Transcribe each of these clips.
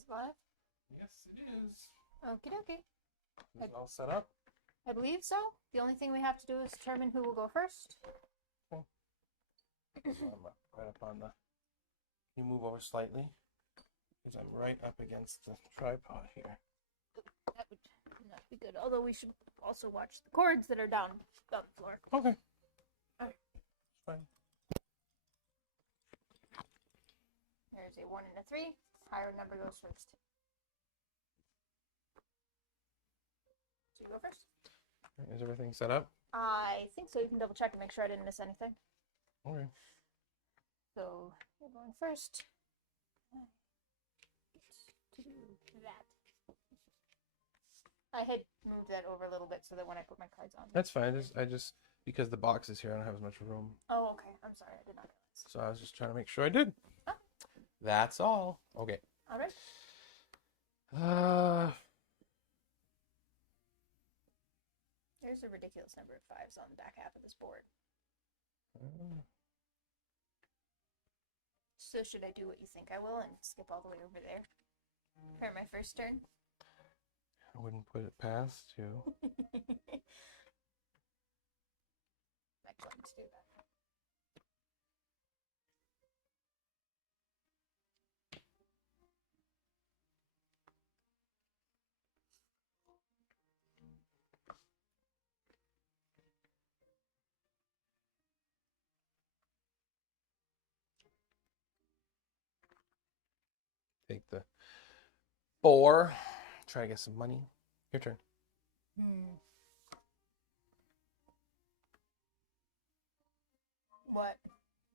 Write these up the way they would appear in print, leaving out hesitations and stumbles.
Everything's live? Yes, it is. Okie dokie. Is it all set up? I believe so. The only thing we have to do is determine who will go first. Okay. So I'm right up on the... Can you move over slightly? Because I'm right up against the tripod here. That would not be good. Although we should also watch the cords that are down the floor. Okay. Alright. Fine. There's a 1 and a 3. Higher number goes first. So you go first? Is everything set up? I think so. You can double check and make sure I didn't miss anything. Okay. So you're going first. To that. I had moved that over a little bit so that when I put my cards on. That's fine. I just because the box is here, I don't have as much room. Oh, okay. I'm sorry. I did not realize. So I was just trying to make sure I did. Oh. That's all. Okay. All right. There's a ridiculous number of 5s on the back half of this board. So should I do what you think I will and skip all the way over there for my first turn? I wouldn't put it past you. Actually, let's do that. Take the 4. Try to get some money. Your turn. What?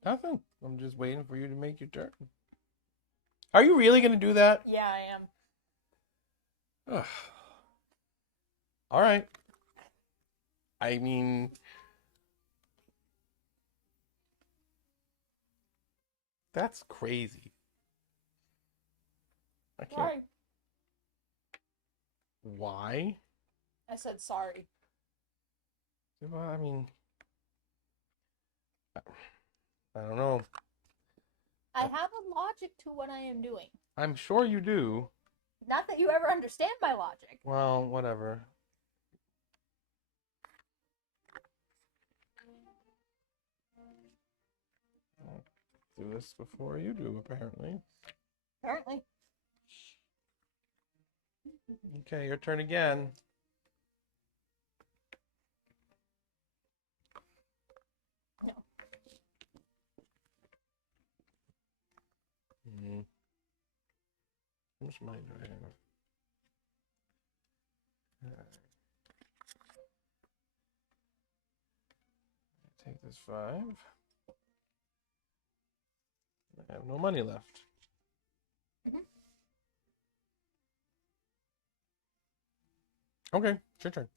Nothing. I'm just waiting for you to make your turn. Are you really going to do that? Yeah, I am. Ugh. All right. I mean... That's crazy. I can't... Why? Why? I said sorry. Well, I mean... I don't know. I have a logic to what I am doing. I'm sure you do. Not that you ever understand my logic. Well, whatever. I'll do this before you do, apparently. Apparently. Okay, your turn again. No. How much money do I have? Take this 5. I have no money left. Okay, it's your turn.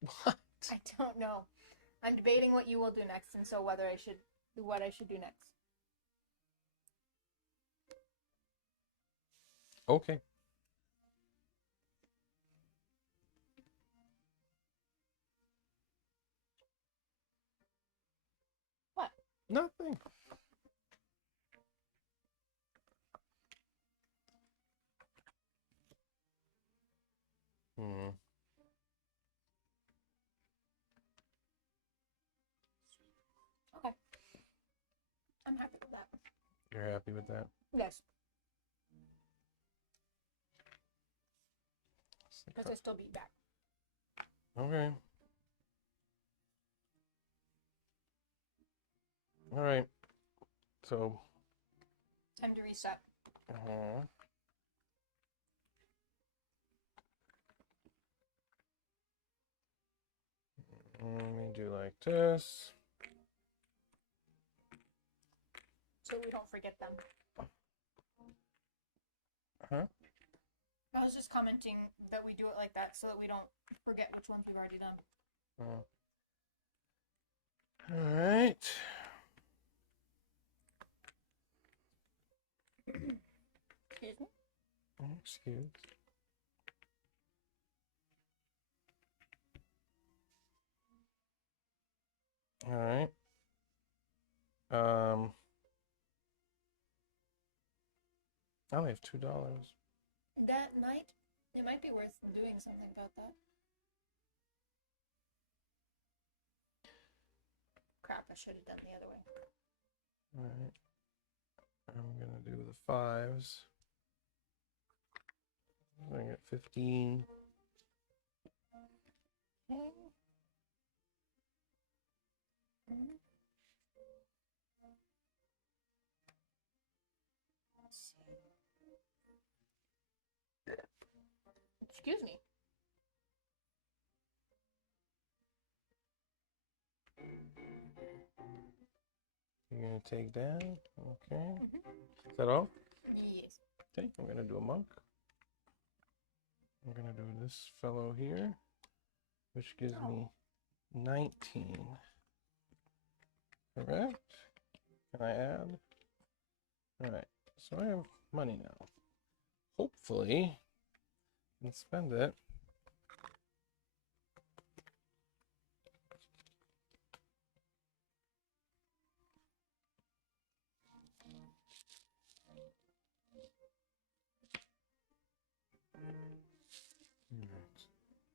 What? I don't know. I'm debating what you will do next, and so what I should do next. Okay. What? Nothing. Okay. I'm happy with that. You're happy with that? Yes. Because I still beat back. Okay. All right. So. Time to reset. Let me do like this. So we don't forget them. Huh? I was just commenting that we do it like that so that we don't forget which ones we've already done. All right. Excuse me? Excuse. All right. I only have $2. That night, it might be worth doing something about that. Crap, I should have done the other way. All right. I'm gonna do the 5s. I get 15. Okay. Excuse me. You're gonna take that. Okay. Is that all? Yes. Okay. I'm gonna do a monk. I'm gonna do this fellow here, which gives me 19. Correct? Can I add? All right. So I have money now. Hopefully, I can spend it.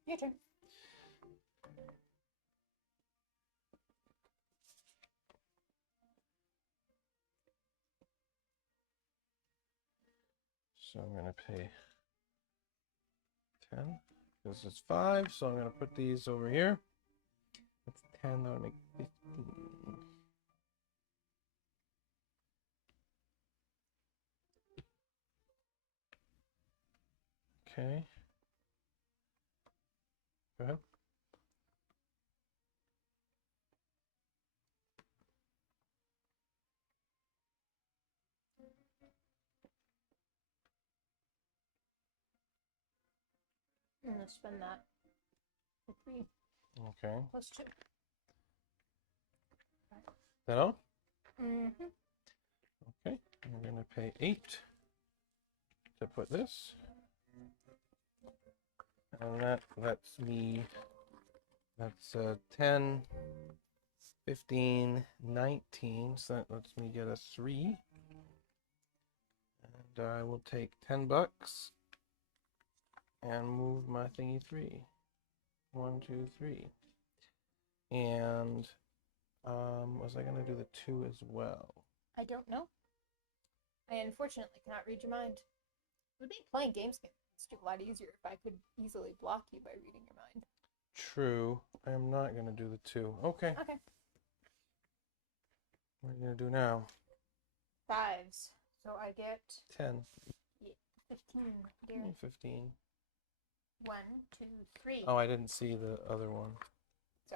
Your turn. So I'm going to pay 10 because it's 5. So I'm going to put these over here. That's 10. That would make 15. Okay. Go ahead. I'm gonna spend that for 3 Okay. plus 2. That all? Mm-hmm. Okay. I'm going to pay 8 to put this. And that lets me, that's 10, 15, 19. So that lets me get a 3. And I will take $10 and move my thingy 3. 1, 2, 3. And was I going to do the 2 as well? I don't know. I unfortunately cannot read your mind. It would make playing games a lot easier if I could easily block you by reading your mind. True. I am not going to do the 2. Okay. Okay. What are you going to do now? 5s. So I get 10. 15, dear. 15. 1, 2, 3. Oh, I didn't see the other one. So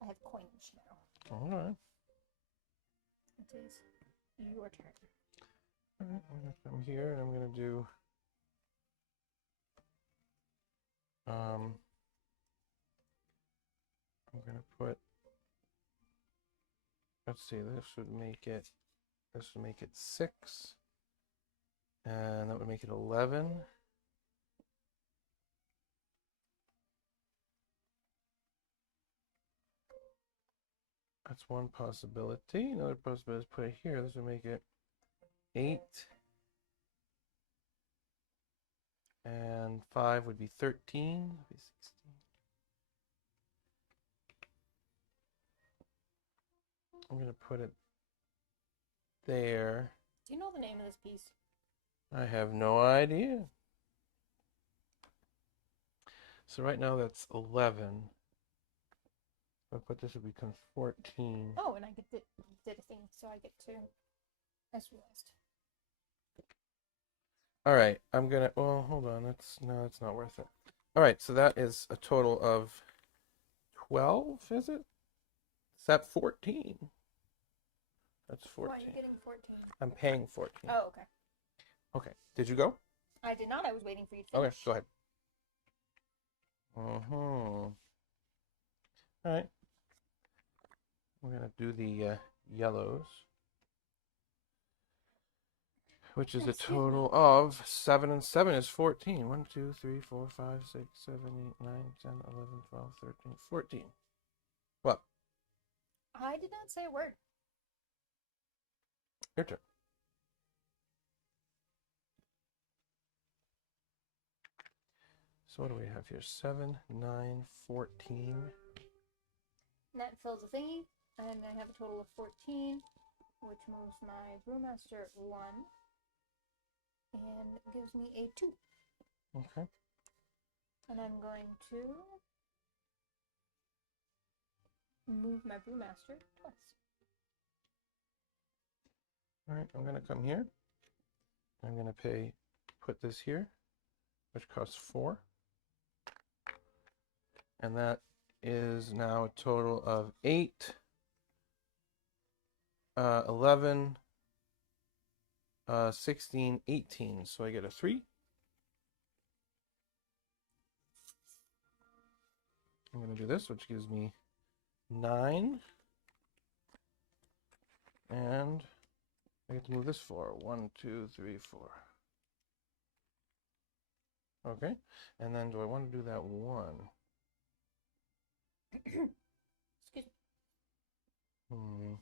I have coinage now. All right. It is your turn. All right. I'm going to come here and I'm going to do I'm going to put, let's see, this would make it 6, and that would make it 11. That's one possibility. Another possibility is put it here. This would make it 8. And 5 would be 13. Would be 16. I'm going to put it there. Do you know the name of this piece? I have no idea. So right now that's 11. If I put this, it becomes 14. Oh, and I did a thing, so I get 2. I just realized. All right, I'm gonna. Well, hold on. That's not worth it. All right, so that is a total of 12. Is it? Is that 14? That's 14. Why are you getting 14? I'm paying 14. Oh, okay. Okay. Did you go? I did not. I was waiting for you to Okay, finish. go ahead. All right. We're gonna do the yellows. which is a Excuse me. total of 7 and 7 is 14. 1, 2, 3, 4, 5, 6, 7, 8, 9, 10, 11, 12, 13, 14. What? I did not say a word. Your turn. So what do we have here? 7, 9, 14. And that fills a thingy. And then I have a total of 14, which moves my brewmaster 1. And gives me a 2. Okay. And I'm going to move my brewmaster twice. All right, I'm going to come here. I'm going to put this here, which costs 4. And that is now a total of 8, 11, 16, 18. So I get a 3. I'm going to do this, which gives me 9. And I get to move this 4. 1, 2, 3, 4. Okay. And then do I want to do that 1? Excuse me.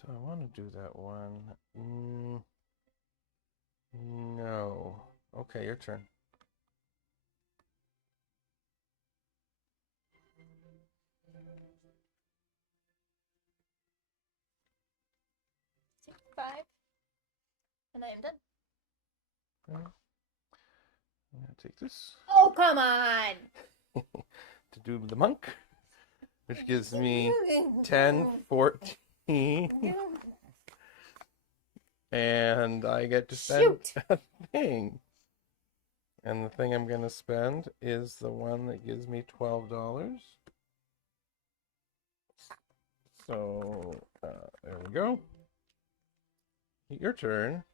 Do I want to do that 1? No. Okay, your turn. Take 5. And I am done. Okay. I'm going to take this. Oh, come on! To do the monk, which gives me 10, 14. And I get to spend a thing. And the thing I'm going to spend is the one that gives me $12. So, there we go. Your turn.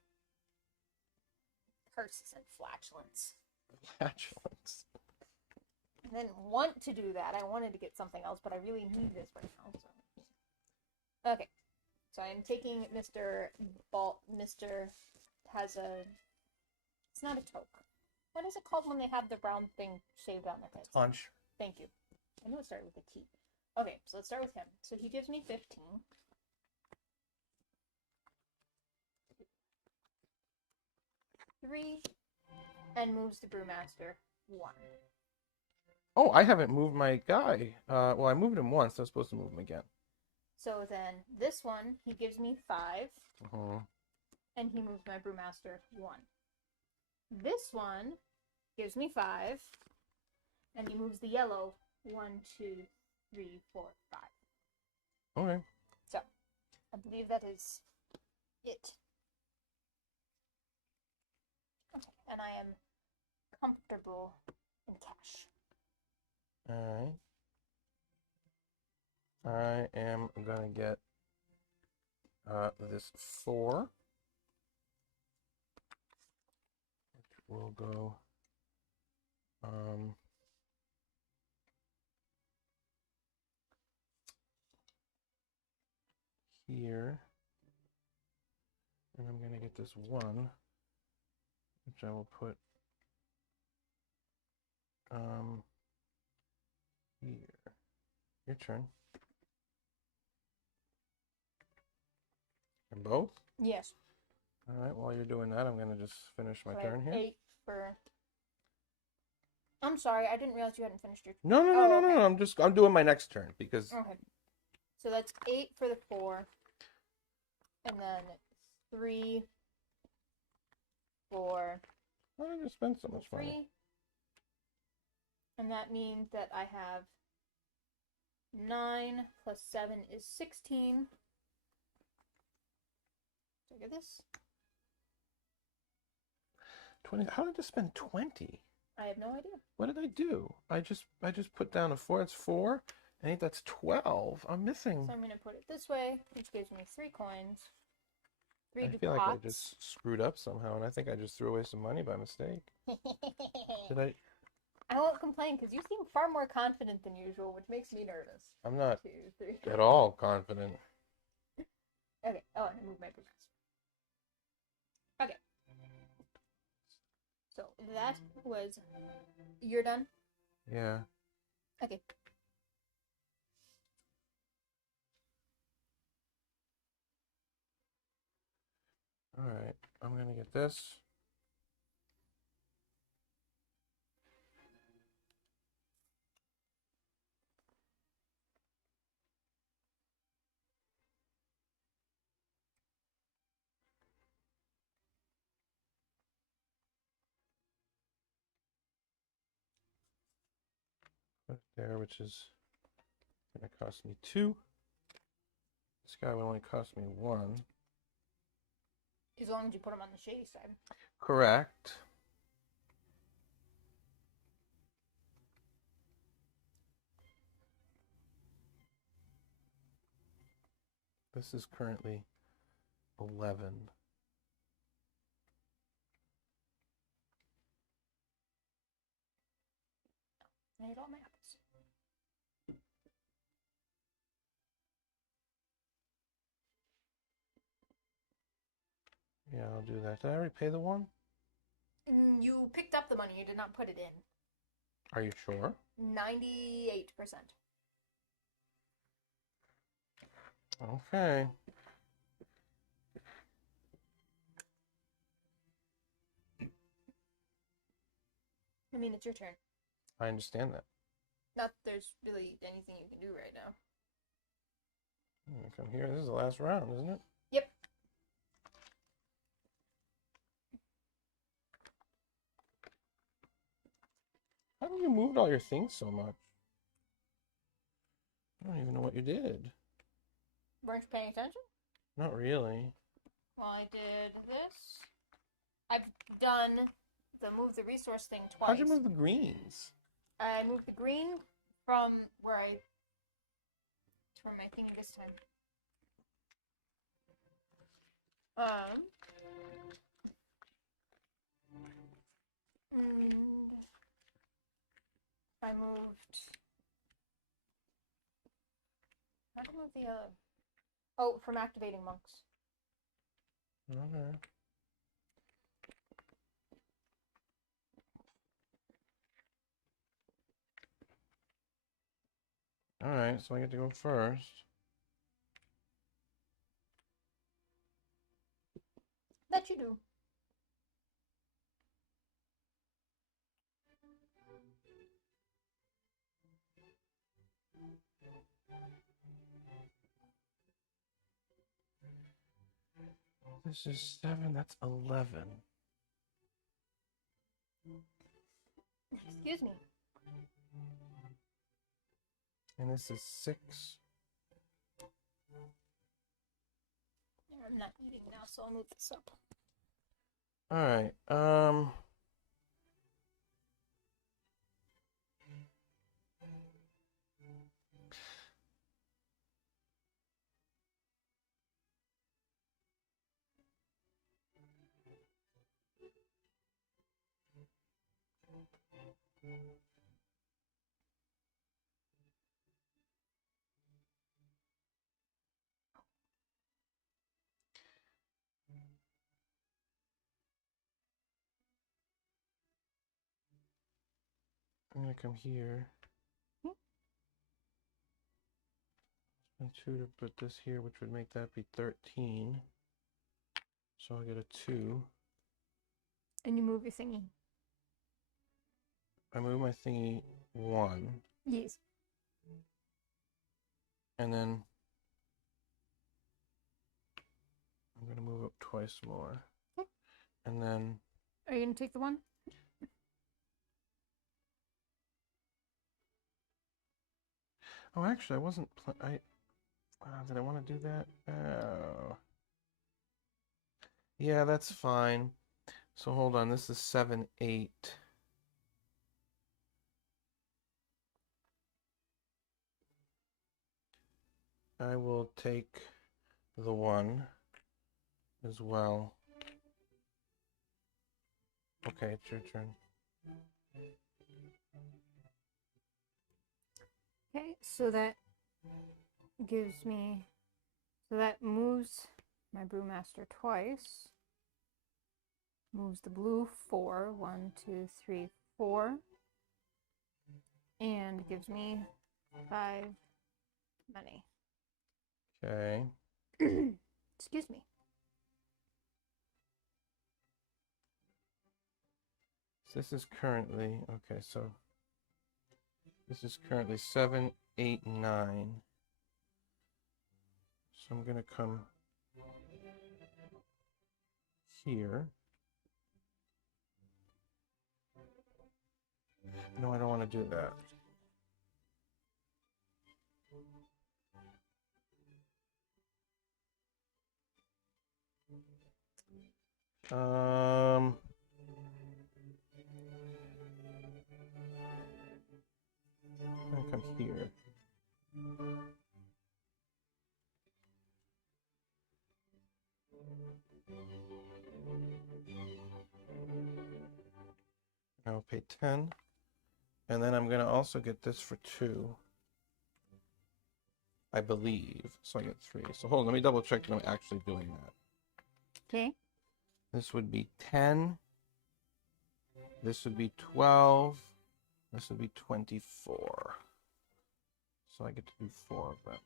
Curses and flatulence. Flatulence. I didn't want to do that. I wanted to get something else, but I really need this right now. So. Okay. So I'm taking Mr. has a... It's not a toque. What is it called when they have the round thing shaved on their heads? Punch. Thank you. I knew it started with a T. Okay, so let's start with him. So he gives me 15. 3. And moves the brewmaster 1. Oh, I haven't moved my guy. Well, I moved him once. I'm supposed to move him again. So then this one, he gives me 5. Uh-huh. And he moves my brewmaster 1. This one gives me 5. And he moves the yellow 1, 2, 3, 4, 5. Okay. So, I believe that is it. Okay, and I am comfortable in cash. All right. I am going to get this 4. Which will go here. And I'm going to get this 1, which I will put here. Your turn. And both? Yes. All right, while you're doing that, I'm going to just finish my So I turn have here. 8 for... I'm sorry, I didn't realize you hadn't finished your... No, okay. I'm doing my next turn because... Okay. So that's 8 for the 4. And then 3, 4... Why did I just spend so much money? 3. And that means that I have 9 plus 7 is 16. So I get this. 20. How did I just spend 20? I have no idea. What did I do? I just put down a 4. It's 4. I think that's 12. I'm missing. So I'm going to put it this way, which gives me 3 coins. 3 I ducats. feel like I just screwed up somehow, and I think I just threw away some money by mistake. Did I? I won't complain because you seem far more confident than usual, which makes me nervous. I'm not 2, 3. at all confident. Okay. Oh, and I moved my brewmaster. Okay. So that was. You're done? Yeah. Okay. All right. I'm gonna get this. Put it there, which is gonna cost me 2. This guy would only cost me 1. As long as you put them on the shady side. Correct. This is currently 11. I ate all my apples. Yeah, I'll do that. Did I already pay the 1? You picked up the money, you did not put it in. Are you sure? 98%. Okay. I mean, it's your turn. I understand that. Not that there's really anything you can do right now. Come here. This is the last round, isn't it? Yep. How come you moved all your things so much? I don't even know what you did. Weren't you paying attention? Not really. Well, I did this. I've done the move the resource thing twice. How'd you move the greens? I moved the green from where I... from my thingy this time. And I moved... How did I move the other? Oh, from activating monks. Okay. Alright, so I get to go first. That you do. This is 7, that's 11. Excuse me. And this is 6. I'm not eating now, so I'll move this up. Alright, I'm gonna come here. And 2 to put this here, which would make that be 13. So I'll get a 2. And you move your thingy. I move my thingy 1. Yes. And then I'm gonna move up twice more. Okay. And then Are you gonna take the one? oh, actually, I wasn't. Did I want to do that? Oh, yeah, that's fine. So hold on. This is 7, 8. I will take the 1 as well. Okay, it's your turn. Okay, so that gives me, so that moves my brewmaster twice. Moves the blue 4, 1, 2, 3, 4, and gives me 5 money. Okay. Excuse me. This is currently, okay, so this is currently 7, 8, 9. So I'm going to come here. No, I don't want to do that. I'm gonna come here. I'll pay 10. And then I'm gonna also get this for 2. I believe. So I get 3. So hold on, let me double check that I'm actually doing that. Okay. This would be 10. This would be 12. This would be 24. So I get to do 4 of them.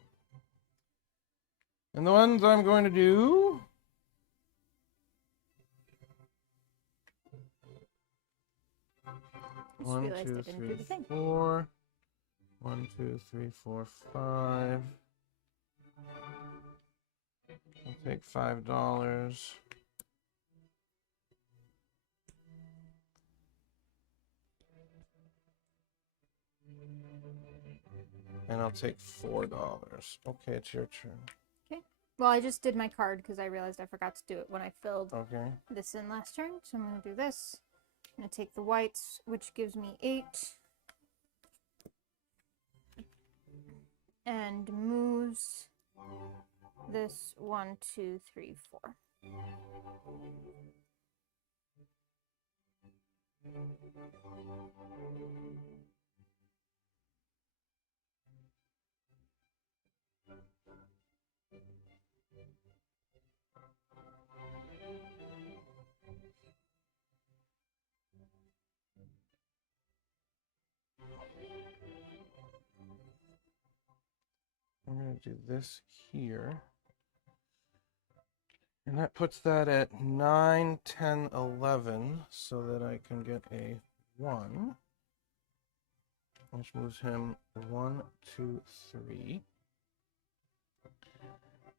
And the ones I'm going to do... One, 2, 3, 4. 1, 2, 3, 4, 5. I'll take $5. And I'll take $4. Okay, it's your turn. Okay. Well, I just did my card because I realized I forgot to do it when I filled Okay. this in last turn. So I'm going to do this. I'm going to take the whites, which gives me 8. And moves this 1, 2, 3, 4. I'm going to do this here. And that puts that at 9, 10, 11, so that I can get a 1. Which moves him 1, 2, 3.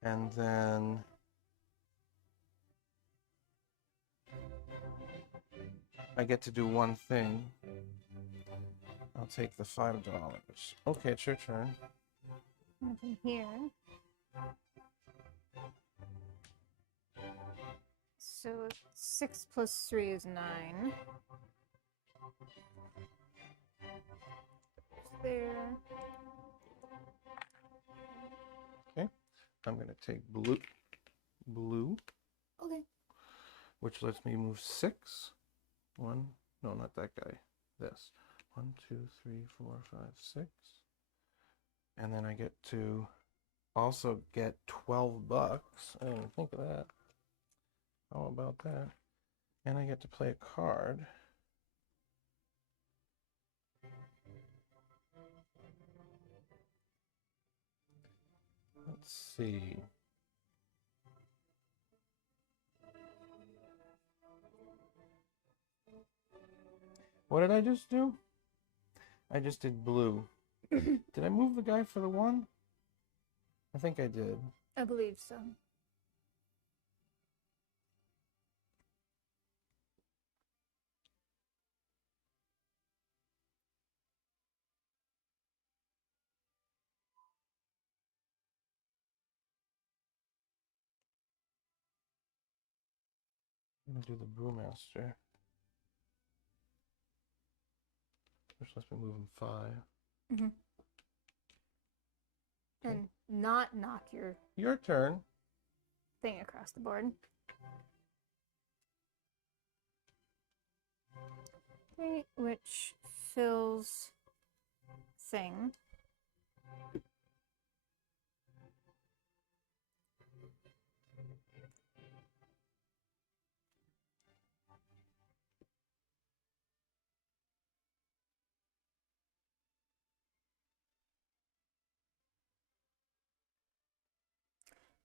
And then I get to do one thing. I'll take the $5. Okay, it's your turn. Nothing here. So 6 plus 3 is 9. There. Okay, I'm going to take blue, Okay. which lets me move 6. 1, no, not that guy. This. 1, 2, 3, 4, 5, 6. And then I get to also get $12. I didn't even think of that. How about that? And I get to play a card. Let's see. What did I just do? I just did blue. Did I move the guy for the 1? I think I did. I believe so. I'm going to do the brewmaster. Which lets me move him 5. Mm-hmm. Okay. And not knock Your turn. thing across the board. Okay, which fills thing.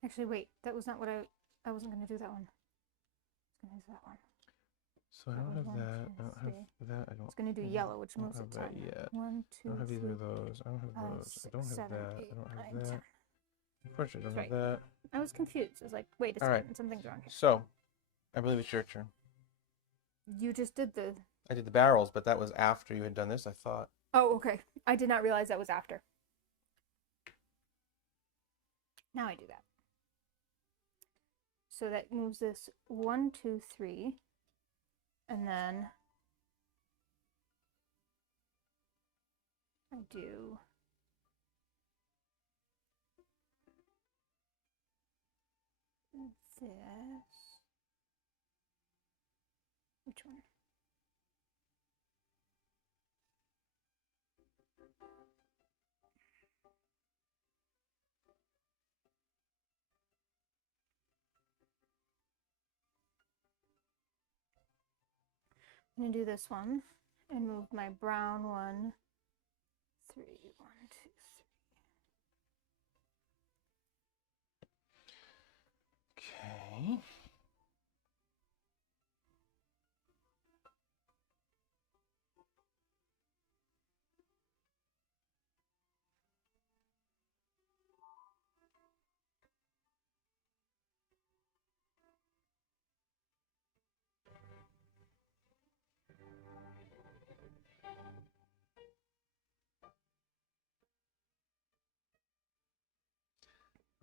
Actually, wait. That was not what I wasn't going to do that one. I was going to use that one. So I don't have that. I don't have that. I don't. It's going to do yellow, which moves have it that 10. yet. 1, 2, I don't have either 3, of those. I don't have 5, those. 6, I don't have 7, that. 8, I don't have 9, that. 10. Unfortunately, I don't That's have that. I was confused. I was like, wait a second. Alright. Something's wrong here. So, I believe it's your turn. You just did the... I did the barrels, but that was after you had done this, I thought. Oh, okay. I did not realize that was after. Now I do that. So that moves this 1, 2, 3. And then I do this. Which one? I'm going to do this one and move my brown 1, 3, 1, 2, 3. Okay.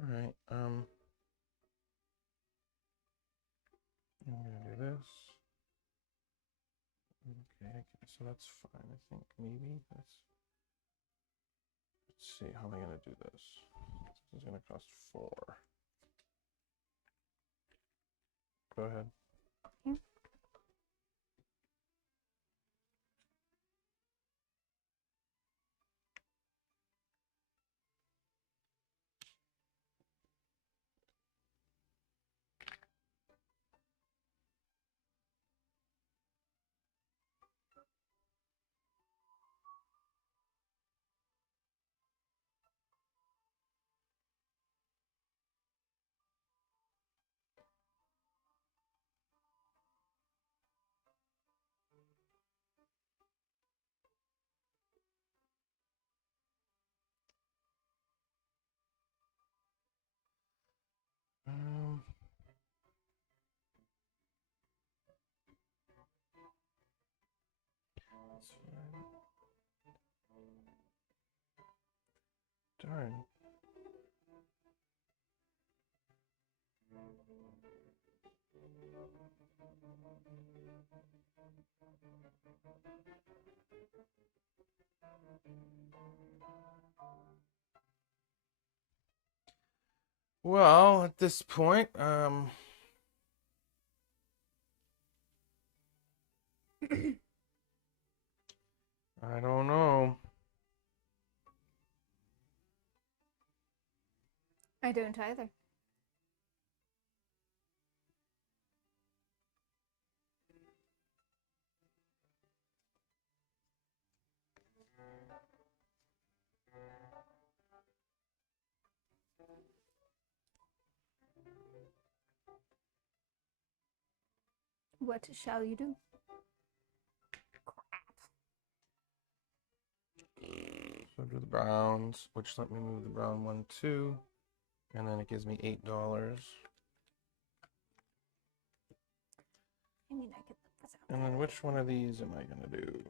Alright, I'm gonna do this. Okay, so that's fine, I think. Maybe that's... Let's see, how am I gonna do this? This is gonna cost 4. Go ahead. Yeah. Um, that's fine. Darn. Well, at this point, I don't know. I don't either. What shall you do? Crap. So do the browns, which let me move the brown 1, 2, and then it gives me $8. I mean, I could live without And then which one of these am I gonna do?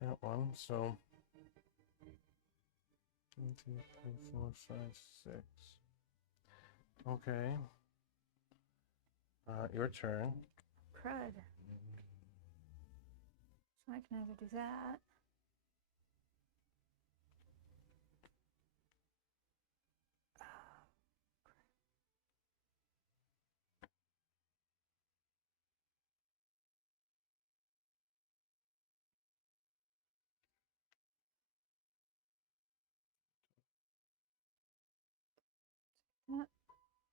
That one, so 1, 2, 3, 4, 5, 6. Okay. Your turn. crud. So I can either do that.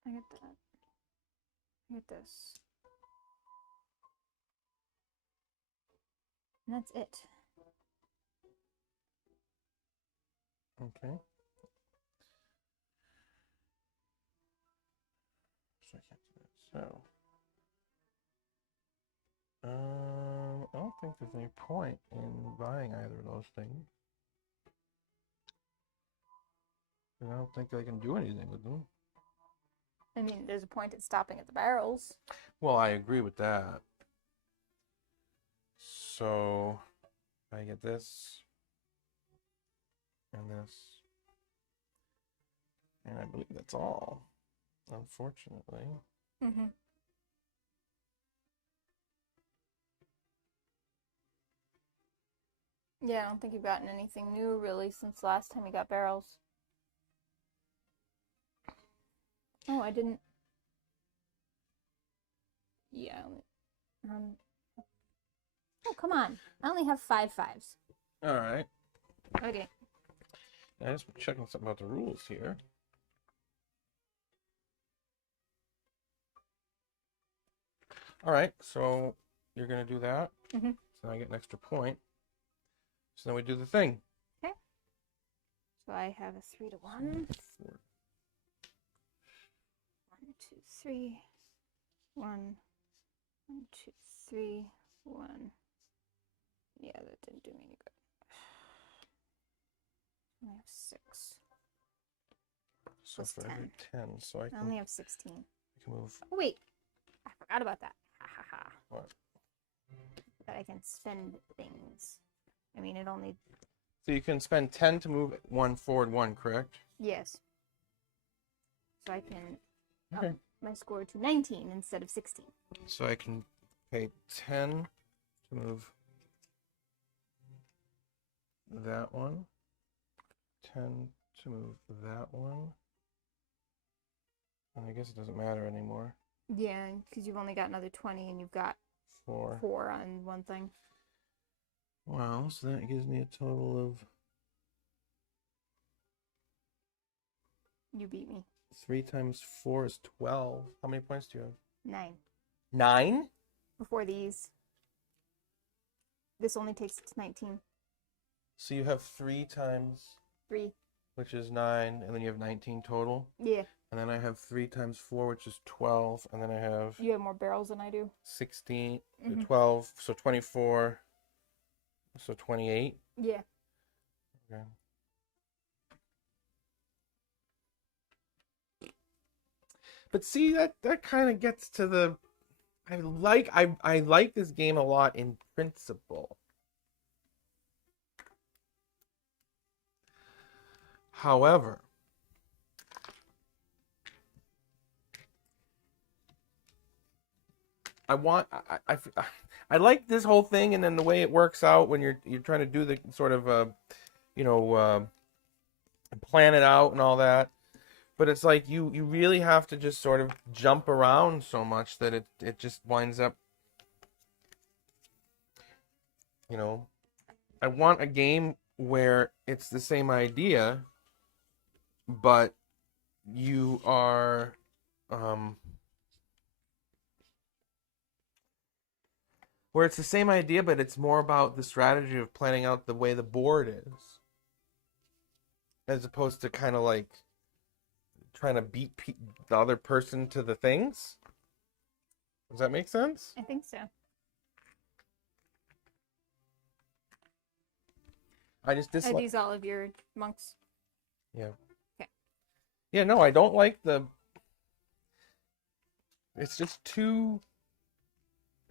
I get that. Look at this. And that's it. Okay. So I can't do that. So, I don't think there's any point in buying either of those things. I don't think I can do anything with them. I mean, there's a point at stopping at the barrels. Well, I agree with that. So, I get this and this, and I believe that's all, unfortunately. Mm-hmm. Yeah, I don't think you've gotten anything new, really, since last time you got barrels. Oh, I didn't... Yeah. Oh, come on. I only have 5 5s. All right. Okay. I just checking something about the rules here. All right, so you're going to do that. Mm-hmm. So I get an extra point. So then we do the thing. Okay. So I have a 3 to 1. 1, 2, 3. 1, 1, 2, 3, 1. Yeah, that didn't do me any good. I have 6. So Plus for every 10, so I I can only have 16. move. Oh, wait. I forgot about that. Ha ha ha. What? That I can spend things. I mean, it only... So you can spend 10 to move 1 forward 1, correct? Yes. So I can Okay. up my score to 19 instead of 16. So I can pay 10 to move that one. 10 to move that one. And I guess it doesn't matter anymore. Yeah, because you've only got another 20 and you've got 4. 4 on one thing. Wow, so that gives me a total of... You beat me. 3 times 4 is 12. How many points do you have? 9. 9? Before these. This only takes it to 19. So you have 3 times... 3. Which is 9, and then you have 19 total. Yeah. And then I have 3 times 4, which is 12, and then I have... You have more barrels than I do. 16, Mhm. 12, so 24, so 28. Yeah. Okay. But see, that kind of gets to the... I like this game a lot in principle. However, I like this whole thing, and then the way it works out when you're trying to do the sort of plan it out and all that. But it's like you really have to just sort of jump around so much that it just winds up, I want a game where it's the same idea, but you are where it's the same idea, but it's more about the strategy of planning out the way the board is, as opposed to kind of like trying to beat the other person to the things. Does that make sense? I think so. I just Are dislike. these all of your monks? Yeah. Okay. Yeah, no, I don't like the... It's just too...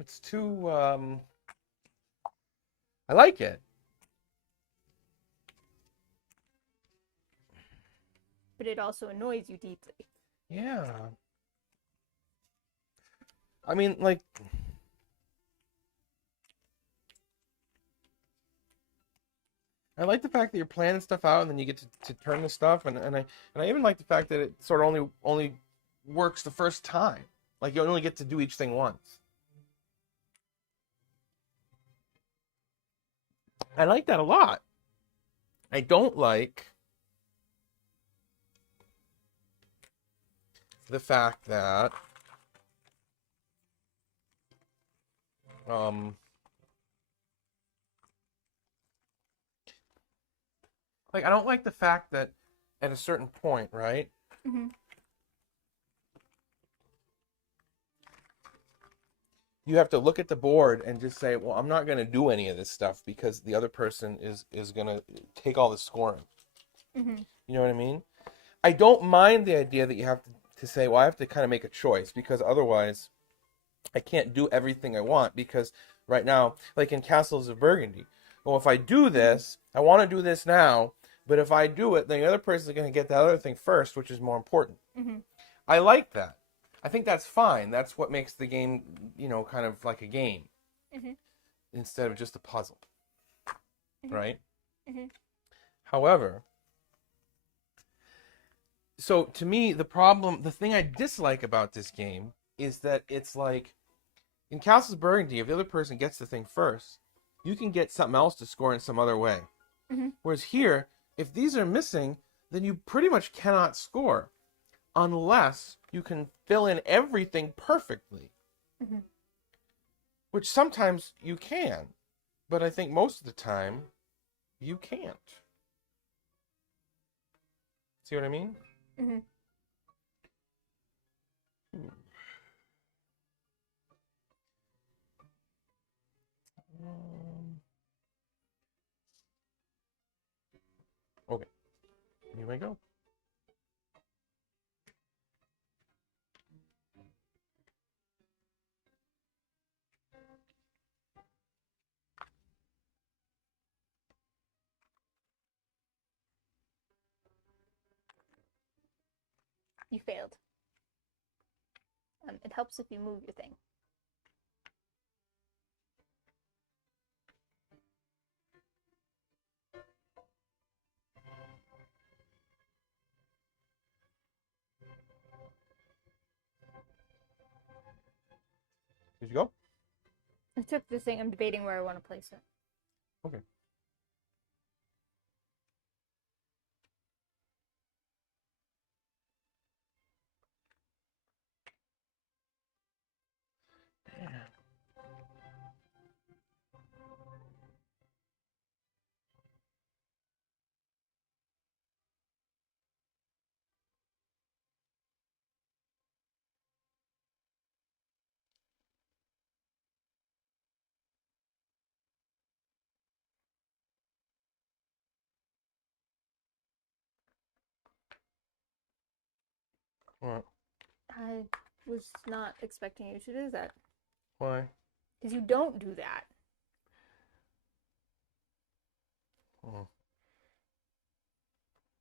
It's too, I like it. But it also annoys you deeply. Yeah. I mean, like... I like the fact that you're planning stuff out and then you get to turn the stuff, and I even like the fact that it sort of only works the first time. Like you only get to do each thing once. I like that a lot. I don't like the fact that Like, I don't like the fact that at a certain point, right? Mm-hmm. You have to look at the board and just say, well, I'm not going to do any of this stuff because the other person is going to take all the scoring. Mm-hmm. You know what I mean? I don't mind the idea that you have to say, well, I have to kind of make a choice because otherwise I can't do everything I want because right now, like in Castles of Burgundy, well, if I do this, I want to do this now, but if I do it, then the other person is going to get that other thing first, which is more important. Mm-hmm. I like that. I think that's fine. That's what makes the game, kind of like a game Mm-hmm. instead of just a puzzle, Mm-hmm. right? Mm-hmm. However, so to me, the thing I dislike about this game is that it's like in Castles of Burgundy, if the other person gets the thing first, you can get something else to score in some other way. Mm-hmm. Whereas here, if these are missing, then you pretty much cannot score unless you can fill in everything perfectly. Mm-hmm. Which sometimes you can, but I think most of the time you can't. See what I mean? Mm-hmm. Okay, here we go. You failed. It helps if you move your thing. Did you go? I took this thing. I'm debating where I want to place it. Okay. All right. I was not expecting you to do that. Why? Because you don't do that. Oh,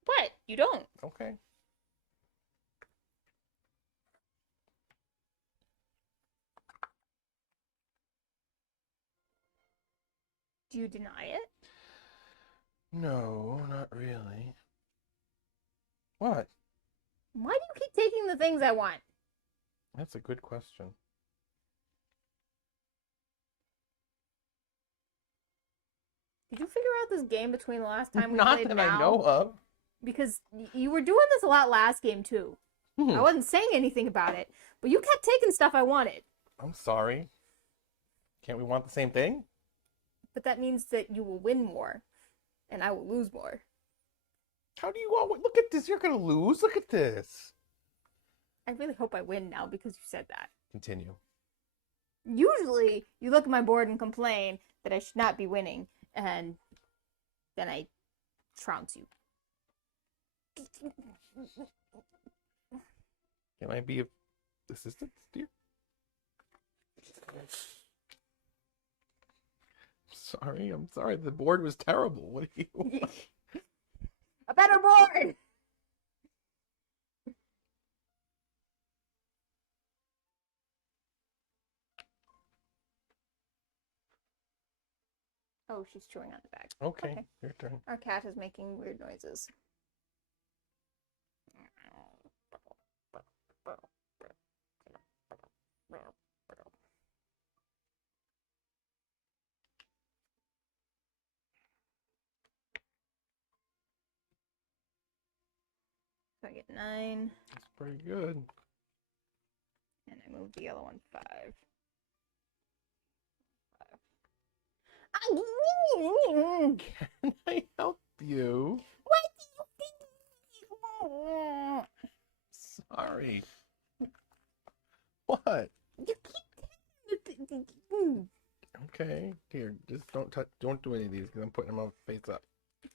What? You don't. okay. Do you deny it? No, not really. What? Why do you keep taking the things I want? That's a good question. Did you figure out this game between the last time we Not played that now? I know of. Because you were doing this a lot last game too. I wasn't saying anything about it, but you kept taking stuff I wanted. I'm sorry. Can't we want the same thing? But that means that you will win more, and I will lose more. How do you want? Look at this. You're gonna lose. Look at this. I really hope I win now because you said that. Continue. Usually, you look at my board and complain that I should not be winning, and then I trounce you. Can I be of assistance, dear? I'm sorry. The board was terrible. What do you want? A better board! Oh, she's chewing on the bag. Okay, your turn. Our cat is making weird noises. So I get 9. That's pretty good. And I move the yellow one 5. Can I help you? What do you think? Sorry. What? You keep. Okay, here, just don't do any of these because I'm putting them all face up.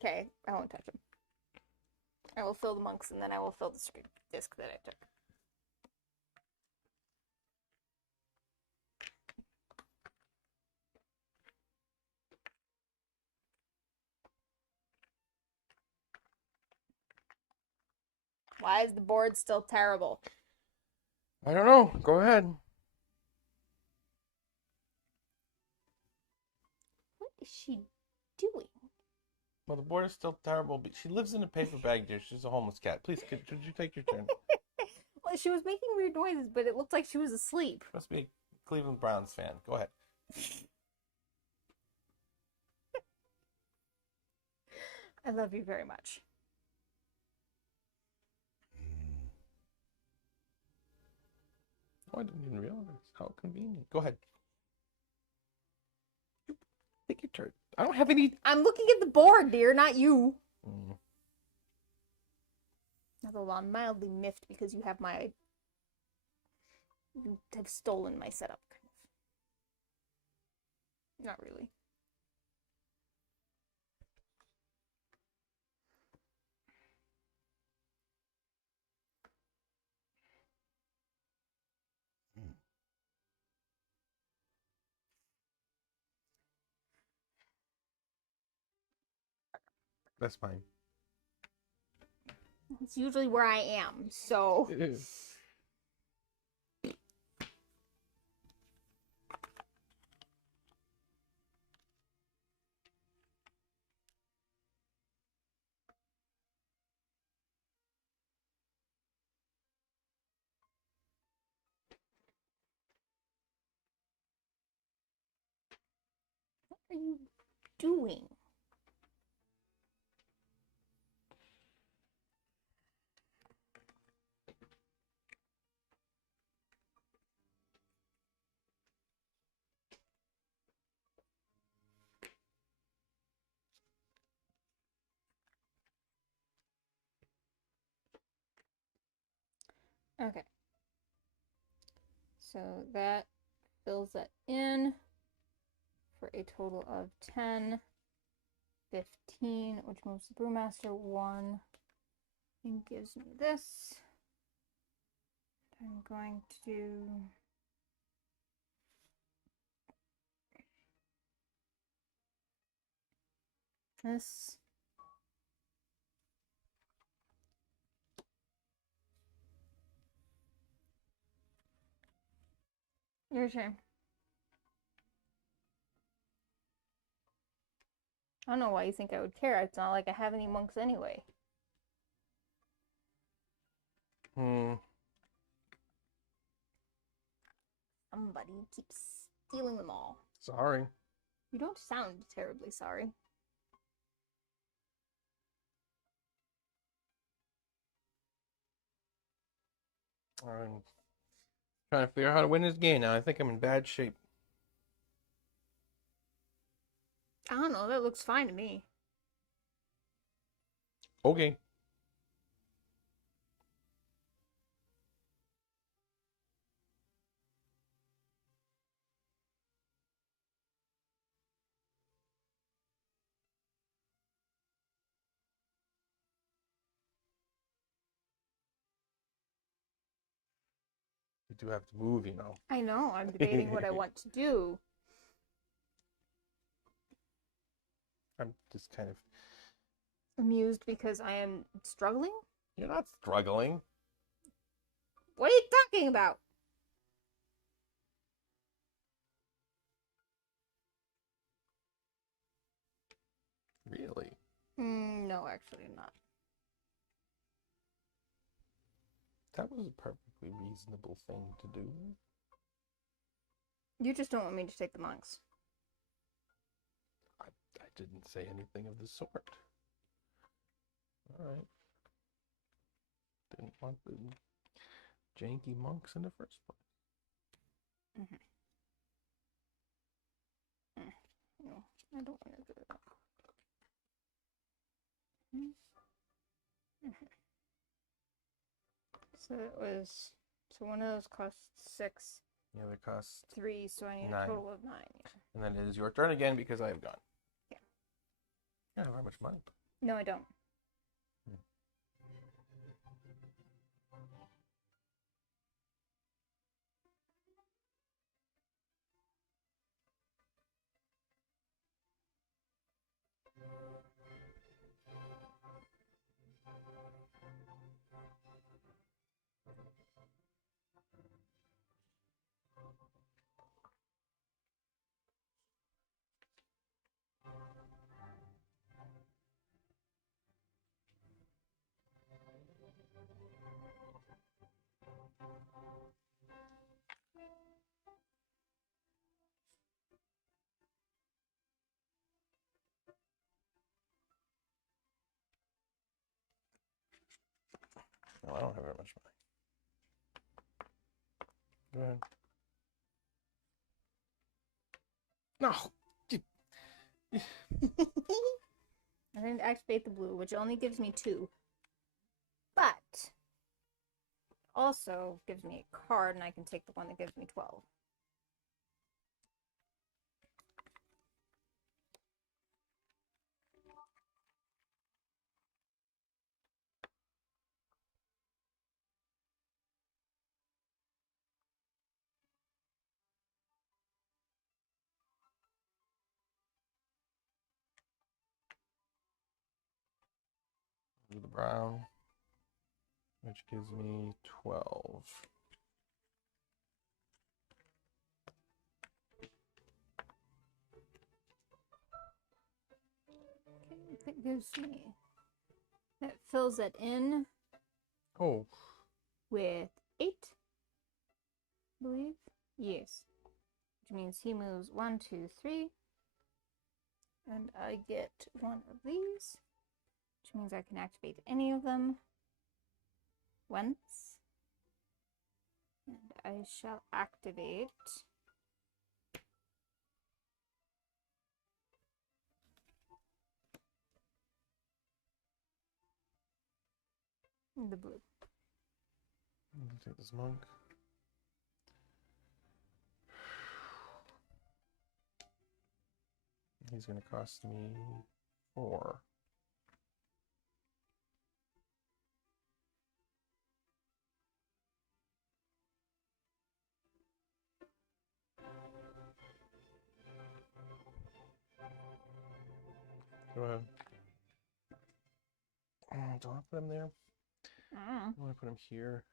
Okay, I won't touch them. I will fill the monks and then I will fill the disc that I took. Why is the board still terrible? I don't know. Go ahead. What is she doing? Well, the board is still terrible, but she lives in a paper bag, dear. She's a homeless cat. Please, could you take your turn? Well, she was making weird noises, but it looked like she was asleep. Must be a Cleveland Browns fan. Go ahead. I love you very much. Oh, I didn't even realize how convenient. Go ahead. Take your turn. I don't have any. I'm looking at the board, dear, not you. Mm. Although I'm mildly miffed because you have stolen my setup, kind of. Not really. That's fine. It's usually where I am, so. It is. What are you doing? Okay. So that fills that in for a total of 10, 15, which moves the brewmaster 1 and gives me this. I'm going to do this. Your turn. I don't know why you think I would care. It's not like I have any monks anyway. Somebody keeps stealing them all. Sorry. You don't sound terribly sorry. I'm trying to figure out how to win this game now. I think I'm in bad shape. I don't know. That looks fine to me. Okay. You do have to move, you know. I know. I'm debating what I want to do. I'm just kind of Amused because I am struggling? You're not struggling. What are you talking about? Really? No, actually not. That was a perfectly reasonable thing to do. You just don't want me to take the monks. I didn't say anything of the sort. Alright. Didn't want the janky monks in the first place. No, I don't want to do that. So it was. So one of those cost 6. The other costs 3, so I need 9. a total of 9. Yeah. And then it is your turn again because I have gone. Yeah. You don't have very much money. No, I don't. No, I don't have very much money. Go ahead. No. I didn't activate the blue, which only gives me 2. But also gives me a card, and I can take the one that gives me 12. Do the brown, which gives me 12. Okay, that gives me. That fills it in Oh. with 8, I believe. Yes. Which means he moves 1, 2, 3. And I get one of these, which means I can activate any of them once. And I shall activate the blue. I'm gonna take this monk. He's gonna cost me 4. Go ahead. Do I put him there? I want to put him here.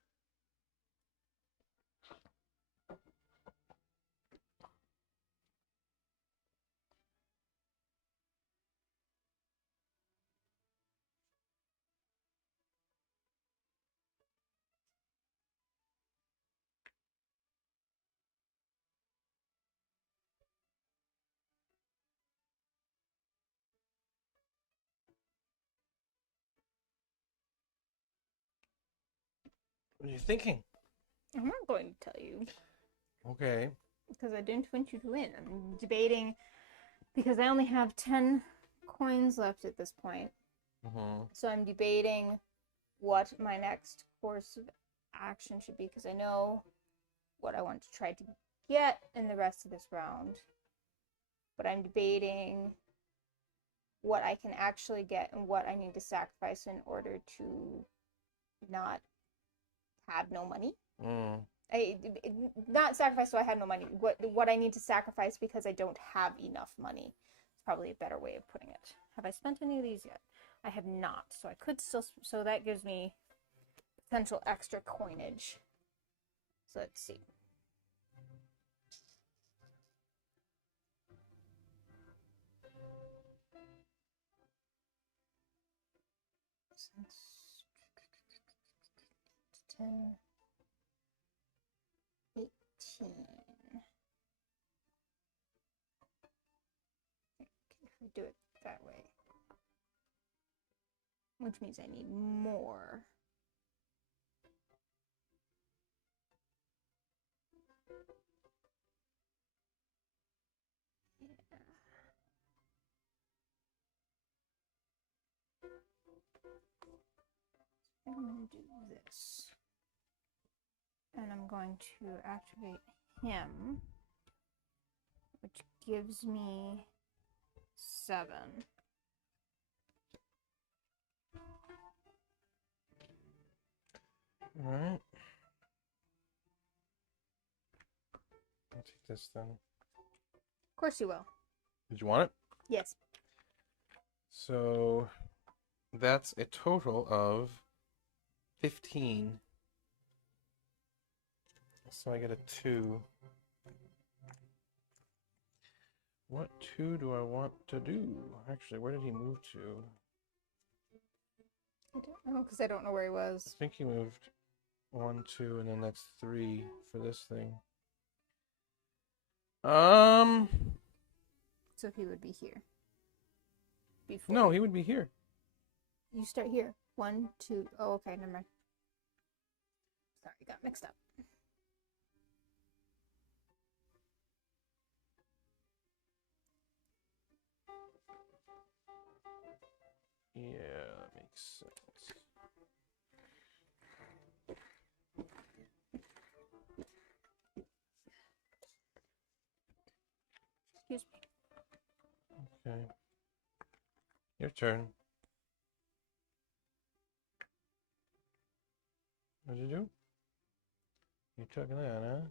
What are you thinking? I'm not going to tell you. Okay. Because I didn't want you to win. I'm debating because I only have 10 coins left at this point. So I'm debating what my next course of action should be because I know what I want to try to get in the rest of this round. But I'm debating what I can actually get and what I need to sacrifice in order to not have no money. Not sacrifice so I have no money. What I need to sacrifice because I don't have enough money. It's probably a better way of putting it. Have I spent any of these yet? I have not. So I could still. So that gives me potential extra coinage. So let's see. Since 10, 18. If we do it that way. Which means I need more. Yeah. I'm going to do this. And I'm going to activate him, which gives me 7. All right. I'll take this then. Of course you will. Did you want it? Yes. So that's a total of 15. So I get a 2. What 2 do I want to do? Actually, where did he move to? I don't know, because I don't know where he I was. think he moved 1, 2, and then that's 3 for this thing. So he would be here. Before No, he would be here. you start here. 1, 2. Oh, okay, never mind. Sorry, got mixed up. Yeah, that makes sense. Excuse me. Okay. Your turn. What'd you do? You took that, huh?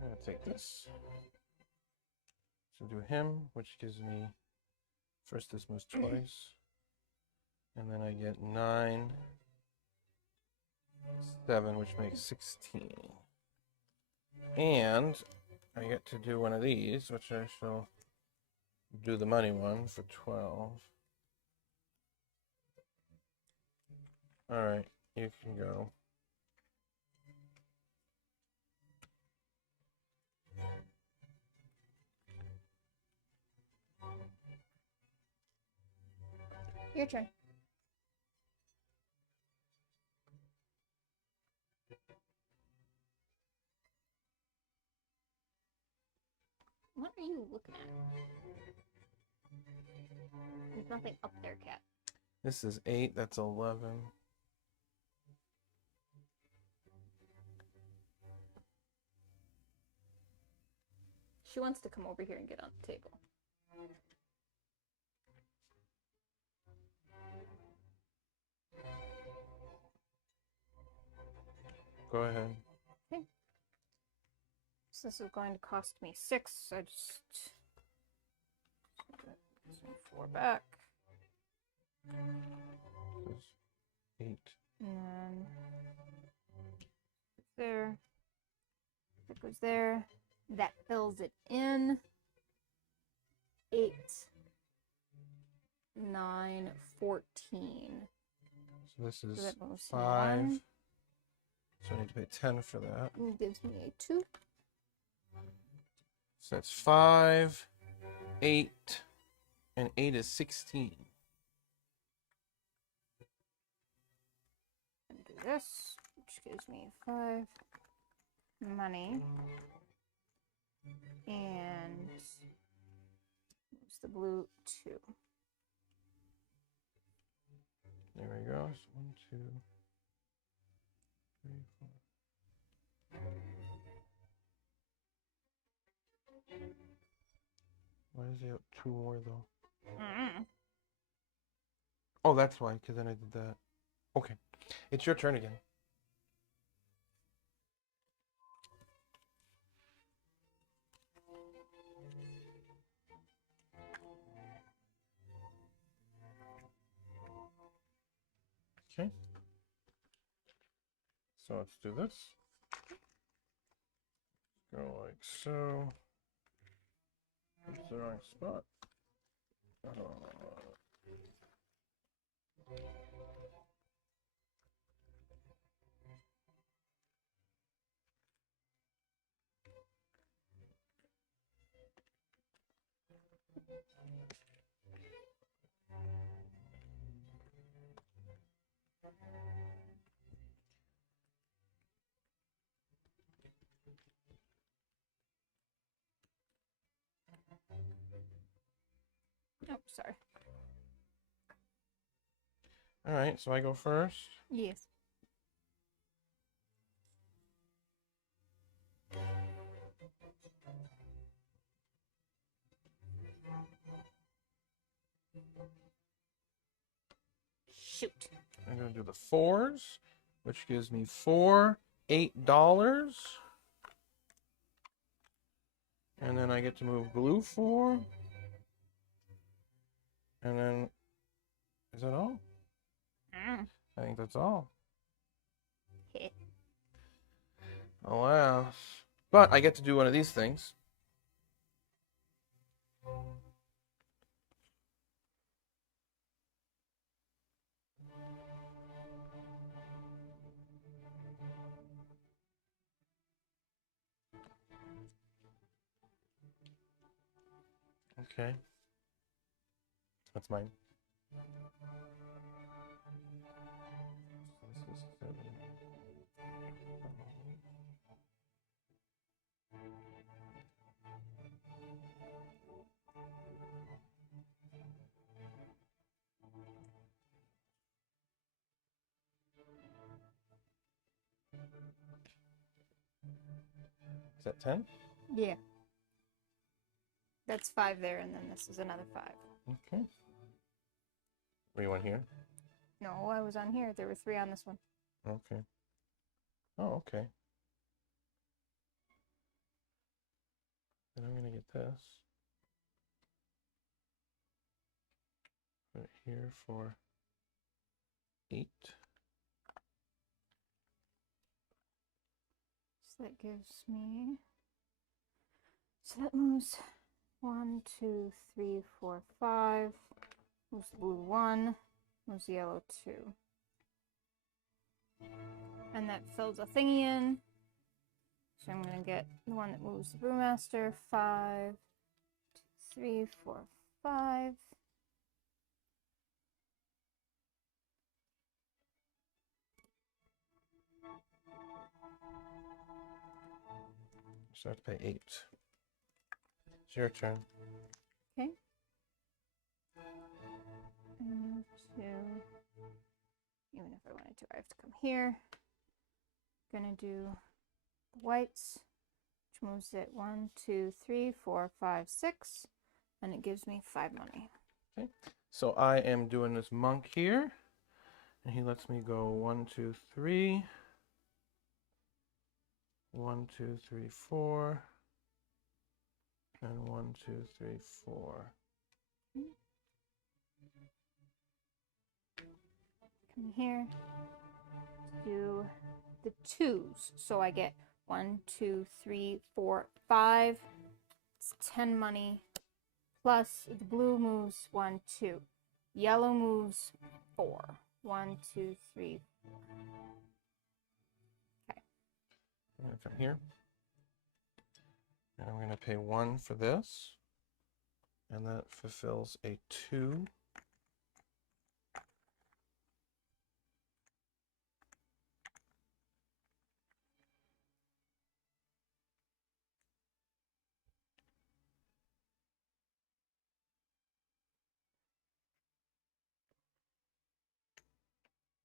I'm gonna take this. So do him, which gives me first this moves twice. And then I get 9, 7, which makes 16. And I get to do one of these, which I shall do the money one for 12. Alright, you can go. Your turn. What are you looking at? There's nothing up there, cat. This is 8, that's 11. She wants to come over here and get on the table. Go ahead. Okay. So this is going to cost me 6. So I just 4 back. This is 8. And then there. That goes there. That fills it in. 8, 9, 14. So this So is that moves 5. 1. So I need to pay 10 for that. And gives me a 2. So that's 5, 8, and 8 is 16. And do this, which gives me 5 money. And it's the blue 2. There we go. So 1, 2, 3, 4. Why does he have 2 more though? Mm-hmm. Oh, that's why, because then I did that. Okay. It's your turn again. Okay. So let's do this. Go like so. It's the wrong spot. Oh, sorry. All right, so I go first. Yes. Shoot. I'm going to do the 4s, which gives me $8. And then I get to move blue 4. And then, is that all? I think that's all. Hit. Alas. But I get to do one of these things. Okay. That's mine. This is 7. Is that 10? Yeah. That's 5 there, and then this is another 5. Okay. Were you on here? No, I was on here. There were 3 on this one. Okay. Oh, okay. Then I'm going to get this. Put it here for 8. So that gives me. So that moves 1, 2, 3, 4, 5. Moves the blue 1. Moves the yellow 2. And that fills a thingy in. So I'm going to get the one that moves the brewmaster. 5, 2, 3, 4, 5. So I have to pay 8. It's your turn. Okay. And 2. Even if I wanted to, I have to come here. Gonna do the whites, which moves it 1, 2, 3, 4, 5, 6, and it gives me 5 money. Okay. So I am doing this monk here, and he lets me go 1, 2, 3. 1, 2, 3, 4. And 1, 2, 3, 4. Come here. Do the 2s. So I get 1, 2, 3, 4, 5. It's 10 money. Plus the blue moves 1, 2. Yellow moves 4. 1, 2, 3, 4. Okay. I'm going to come here. And I'm going to pay 1 for this. And that fulfills a 2.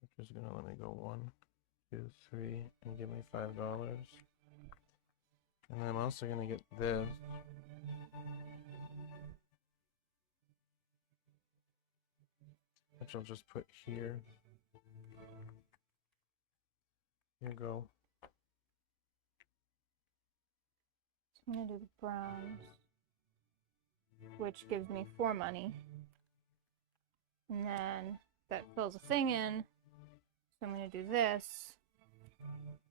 Which is going to let me go 1, 2, 3, and give me $5. And then I'm also going to get this. Which I'll just put here. Here you go. So I'm going to do the browns, which gives me 4 money. And then that fills a thing in. So I'm going to do this,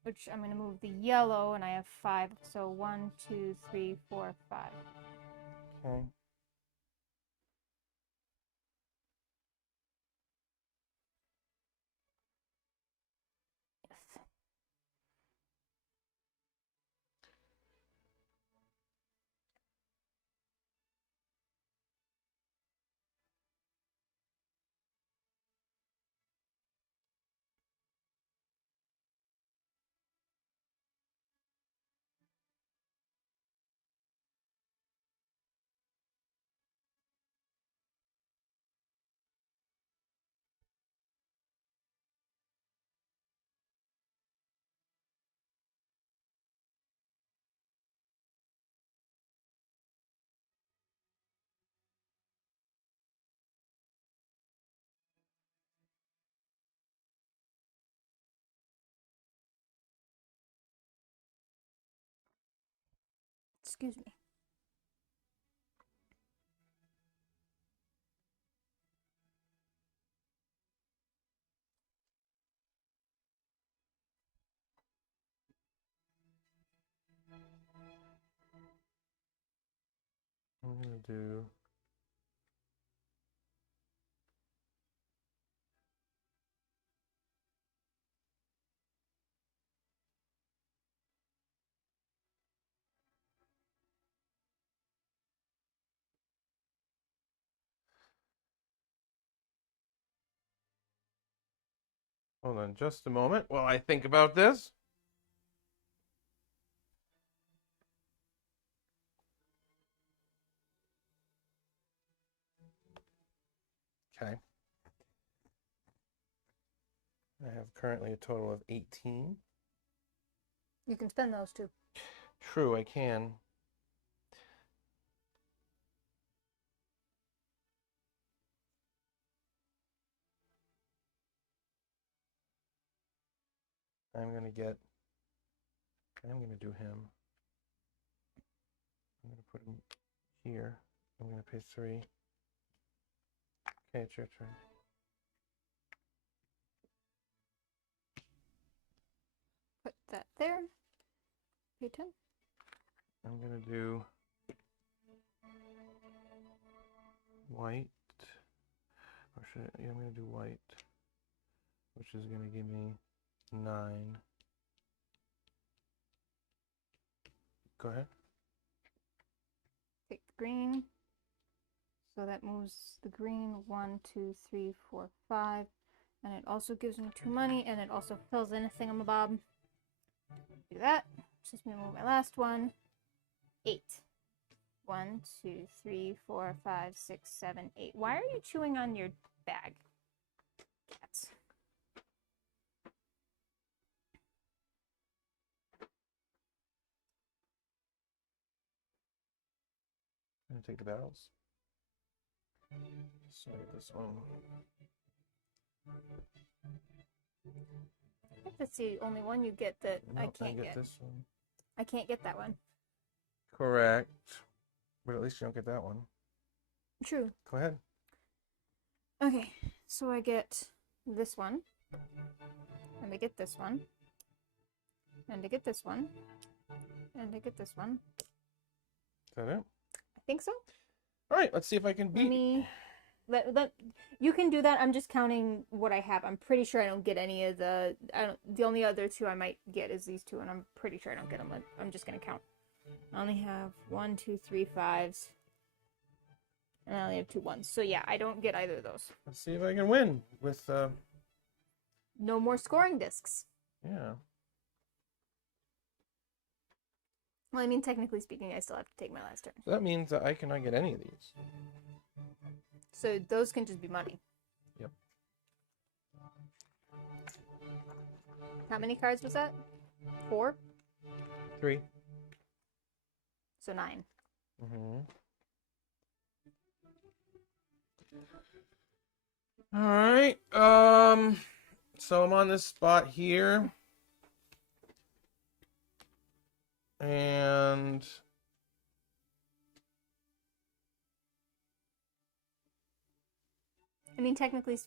which I'm going to move the yellow, and I have 5. So 1, 2, 3, 4, 5. Okay. Excuse me. I'm gonna do. Hold on just a moment while I think about this. Okay. I have currently a total of 18. You can spend those too. True, I can. I'm going to do him. I'm going to put him here. I'm going to pay 3. Okay, it's your turn. Put that there. Pay 10. I'm going to do white. Or should I? Yeah, I'm going to do white, which is going to give me 9. Go ahead. Take the green. So that moves the green 1, 2, 3, 4, 5. And it also gives me 2 money, and it also fills in a thingamabob. Do that. Just me move my last one. 8. 1, 2, 3, 4, 5, 6, 7, 8. Why are you chewing on your bag? Cats. I'm going to take the barrels. So this one. I think that's the only one you get that I can't get. This one. I can't get that one. Correct. But at least you don't get that one. True. Go ahead. Okay, so I get this one. And I get this one. And I get this one. And I get this one. Is that it? I think so. All right, let's see if I can beat. You can do that. I'm just counting what I have. I'm pretty sure I don't get any of the. The only other 2 I might get is these 2, and I'm pretty sure I don't get them. I'm just gonna count. I only have 1, 2, 3 5s, and I only have 2 1s. So yeah, I don't get either of those. Let's see if I can win with. No more scoring discs. Yeah. Well, I mean, technically speaking, I still have to take my last turn. So that means that I cannot get any of these. So those can just be money. Yep. How many cards was that? 4? 3. So 9. Mm-hmm. All right. So I'm on this spot here. And I mean, technically,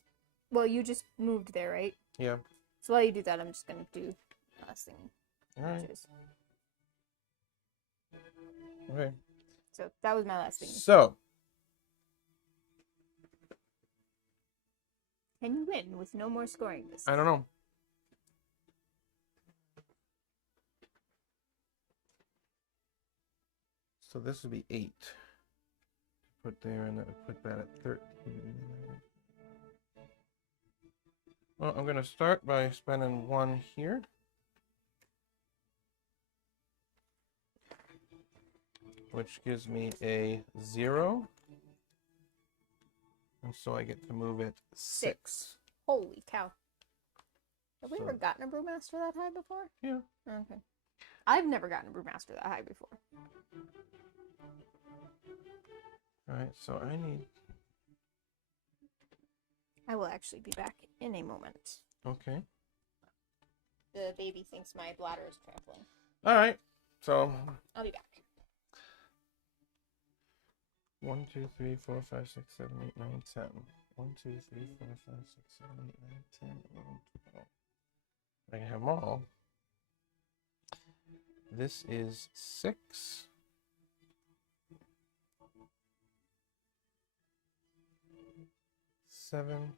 well, you just moved there, right? yeah. So while you do that, I'm just going to do the last thing. All right. Choose. Okay. So that was my last thing. So Can you win with no more scoring this? I don't know. So this would be 8. Put there, and that would put that at 13. Well, I'm going to start by spending 1 here. Which gives me a 0. And so I get to move it 6. Holy cow. Have we So- ever gotten a Brewmaster that high before? Yeah. Okay. I've never gotten a Brewmaster that high before. Alright, so I need... I will actually be back in a moment. Okay. The baby thinks my bladder is trampling. Alright, so I'll be back. 1, 2, 3, 4, 5, 6, 7, 8, 9, 10. 1, 2, 3, 4, 5, 6, 7, 8, 9, 10, 11, 12. I can have them all. This is 6. 7.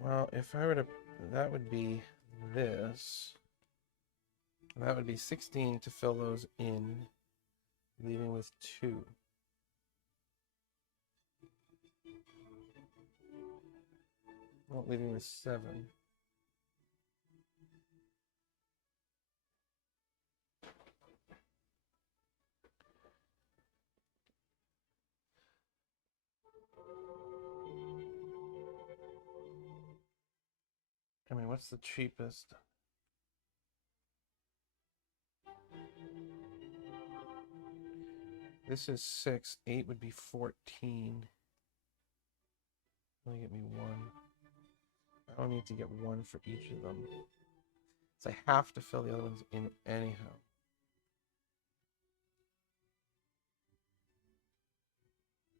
Well, if I were to, that would be this. That would be 16 to fill those in, leaving with 2. Well, leaving with 7. I mean, what's the cheapest? This is 6. 8 would be 14. Only get me 1. I only need to get 1 for each of them. So I have to fill the other ones in anyhow.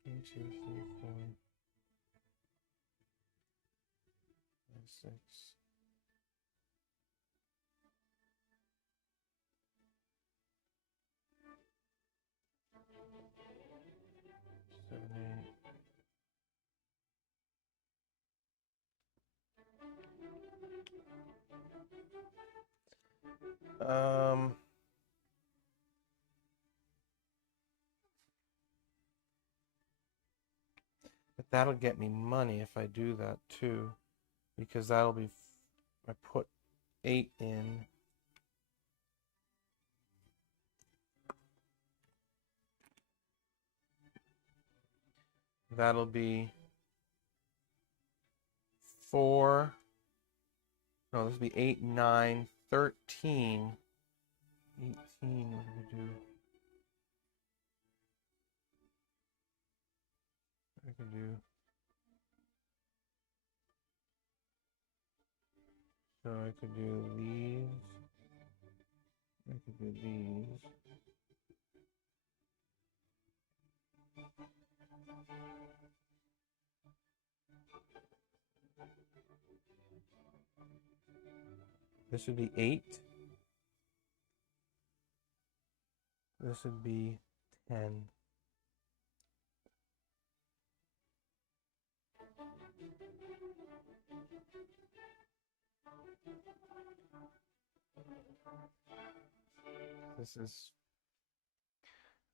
One, 2, 3, 4, 5, 6. 7, 8. But that'll get me money if I do that too, because that'll be, I put 8 in. That'll be 4. No, this will be 8, 9, 13. 18, what do we do? I could do. So I could do these. I could do these. This would be 8. This would be 10.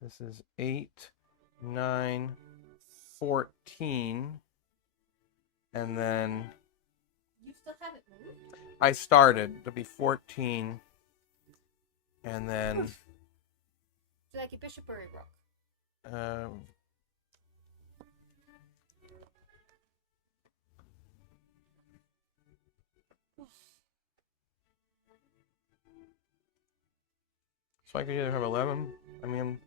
This is 8, 9, 14, and then You still haven't moved? I started. It'll be 14, and then Would you like a bishop or a rook? So I could either have 11. I mean,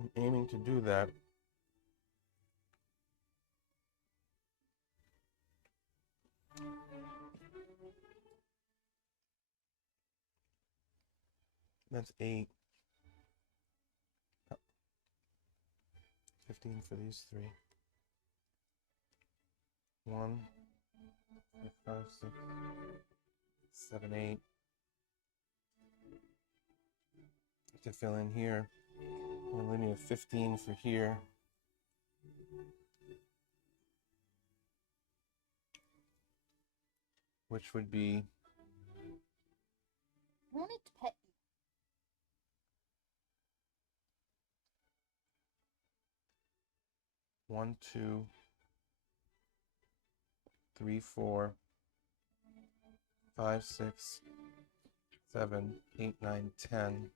I'm aiming to do that. That's 8. 15 for these 3. 1, 5, 6, 7, 8. To fill in here. I'm leaving a 15 for here. Which would be I wanted to pet you. 1, 2, 3, 4, 5, 6, 7, 8, 9, 10.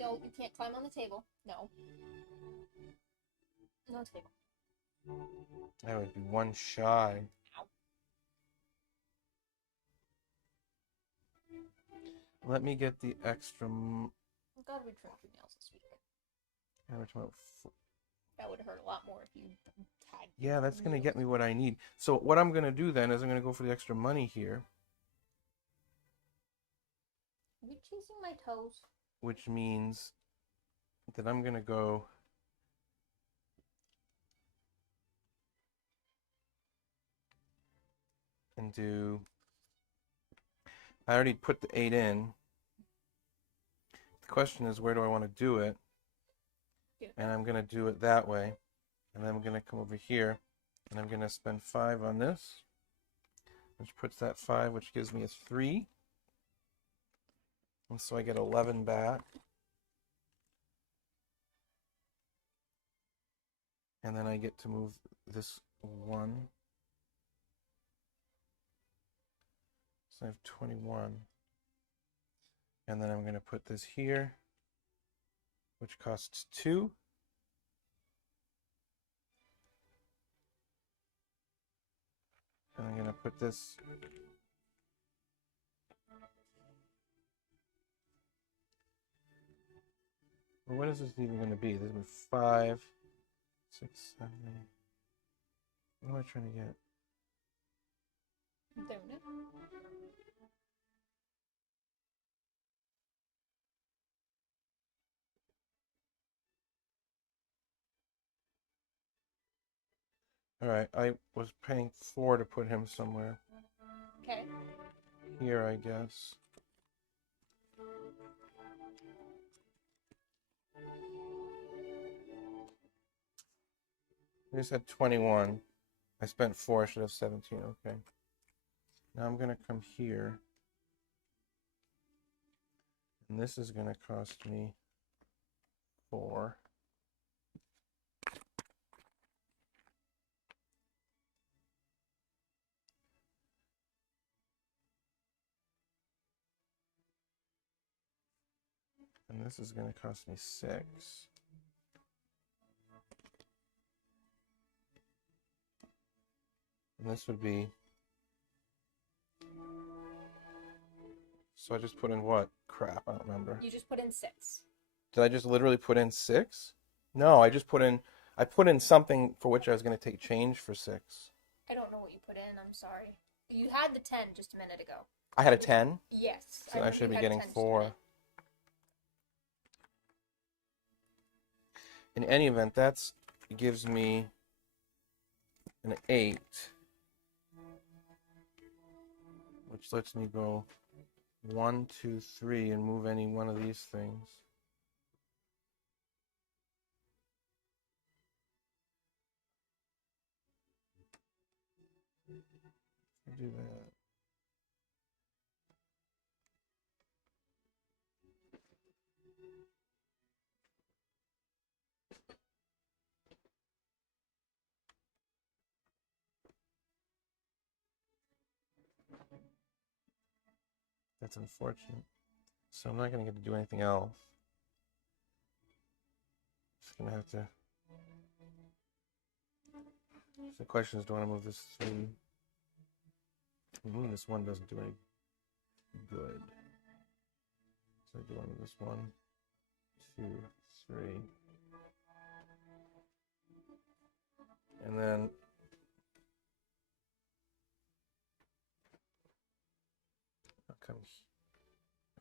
No, you can't climb on the table. No. No table. That would be 1 shy. Ow. Let me get the extra. I'm glad we trimmed your nails this week. How much about That would hurt a lot more if you had. Yeah, that's going to get me what I need. So what I'm going to do then is I'm going to go for the extra money here. Are you chasing my toes? Which means that I'm going to go and do... I already put the 8 in. The question is, where do I want to do it? And I'm going to do it that way. And then I'm going to come over here, and I'm going to spend 5 on this, which puts that 5, which gives me a 3. And so I get 11 back. And then I get to move this 1. So I have 21. And then I'm going to put this here, which costs 2. And I'm going to put this well, what is this even going to be? This is 5, 6, 7. What am I trying to get? I'm doing it. All right, I was paying 4 to put him somewhere. Okay. Here, I guess. I just had 21. I spent 4, I should have 17, okay. Now I'm going to come here. And this is going to cost me 4. And this is going to cost me 6. And this would be... So I just put in what? Crap, I don't remember. You just put in 6. Did I just literally put in 6? No, I just put in... I put in something for which I was going to take change for 6. I don't know what you put in. I'm sorry. You had the 10 just a minute ago. I had a 10? Yes. So I should be getting 4. In any event, that gives me an 8. Which lets me go 1, 2, 3 and move any one of these things. Do that. That's unfortunate. So I'm not going to get to do anything else. Just going to have to... So the question is, do I want to move this 3? Moving this 1 doesn't do any good. So I do want to move this 1, 2, 3. And then...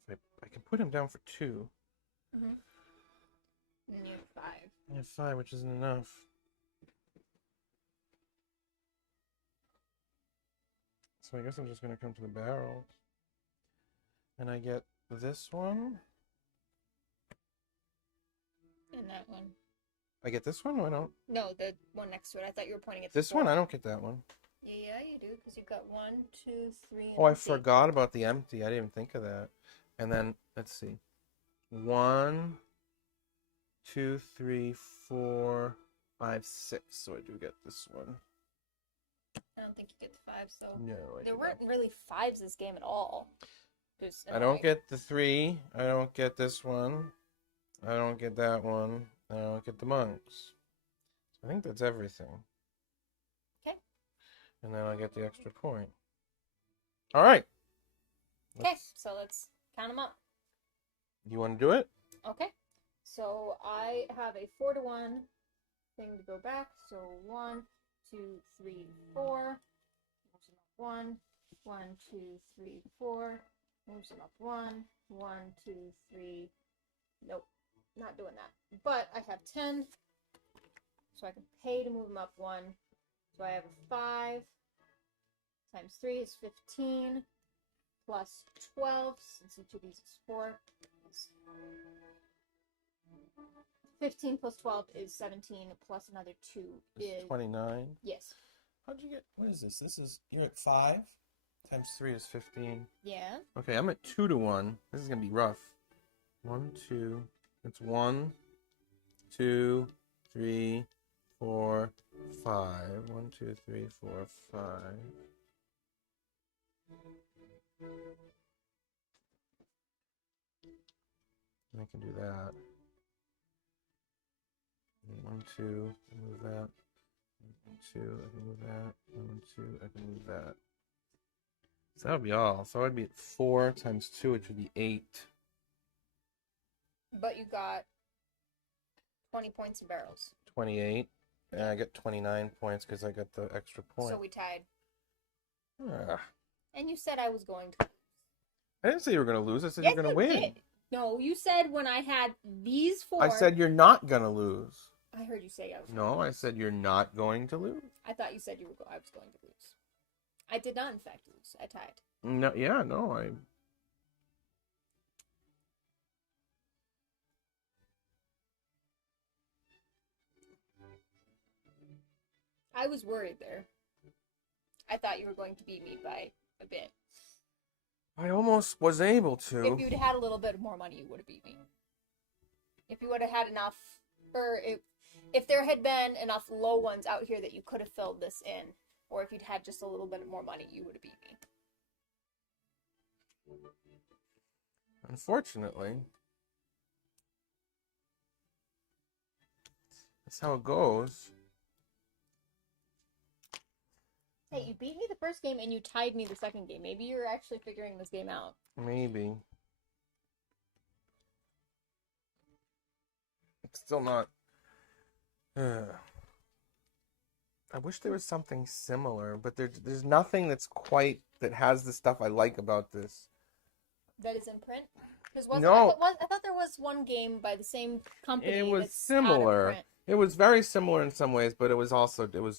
If I can put him down for 2. Mm-hmm. And you have 5. I have 5, which isn't enough. So I guess I'm just going to come to the barrel. And I get this one. And that one. I get this one? Or I don't? No, the one next to it. I thought you were pointing at this one? I don't get that one. Yeah, you do, because you've got 1, 2, 3, and oh, I empty. forgot about the empty. I didn't even think of that. And then, let's see. 1, 2, 3, 4, 5, 6. So I do get this one. I don't think you get the 5s, though. No, There weren't really 5s this game at all. I don't get the 3. I don't get this one. I don't get that one. I don't get the monks. I think that's everything. Okay. And then I get the extra point. All right. Okay, so let's count them up. You want to do it? Okay. So I have a 4-1, thing to go back. So 1, 2, 3, 4. Moves them up 1, 1, 2, 3, 4. Moves them up 1, 1, 2, 3. Nope, not doing that. But I have 10, so I can pay to move them up 1. So I have a 5 times 3 is 15 plus 12, since each of these is 4. 15 plus 12 is 17, plus another 2 is 29. Yes. How'd you get? What is this? You're at 5 times 3 is 15. Yeah. Okay, I'm at 2 to 1. This is gonna be rough. 1, 2. It's 1, 2, 3, 4, 5. 1, 2, 3, 4, 5. I can do that. 1, 2, I can move that. 1, 2, I can move that. 1, 2, I can move that. So that would be all. So I'd be at 4 times 2, which would be 8. But you got 20 points in barrels. 28. And I get 29 points because I got the extra point. So we tied. Ah. And you said I was going to. I didn't say you were going to lose. I said Yes, you're going to win. Did. No, you said when I had these 4. I said you're not going to lose. I heard you say I was. No, I said you're not going to lose. I thought you said I was going to lose. I did not, in fact, lose. I tied. No, yeah, no, I was worried there. I thought you were going to beat me by a bit. I almost was able to. If you'd had a little bit more money, you would have beat me. If you would have had enough, or if there had been enough low ones out here that you could have filled this in, or if you'd had just a little bit more money, you would have beat me. Unfortunately, that's how it goes. Hey, you beat me the first game and you tied me the second game. Maybe you're actually figuring this game out. Maybe. It's still not. I wish there was something similar, but there's nothing that has the stuff I like about this. That is in print? No. I thought there was one game by the same company. It was that's similar. out of print. It was very similar in some ways, but it was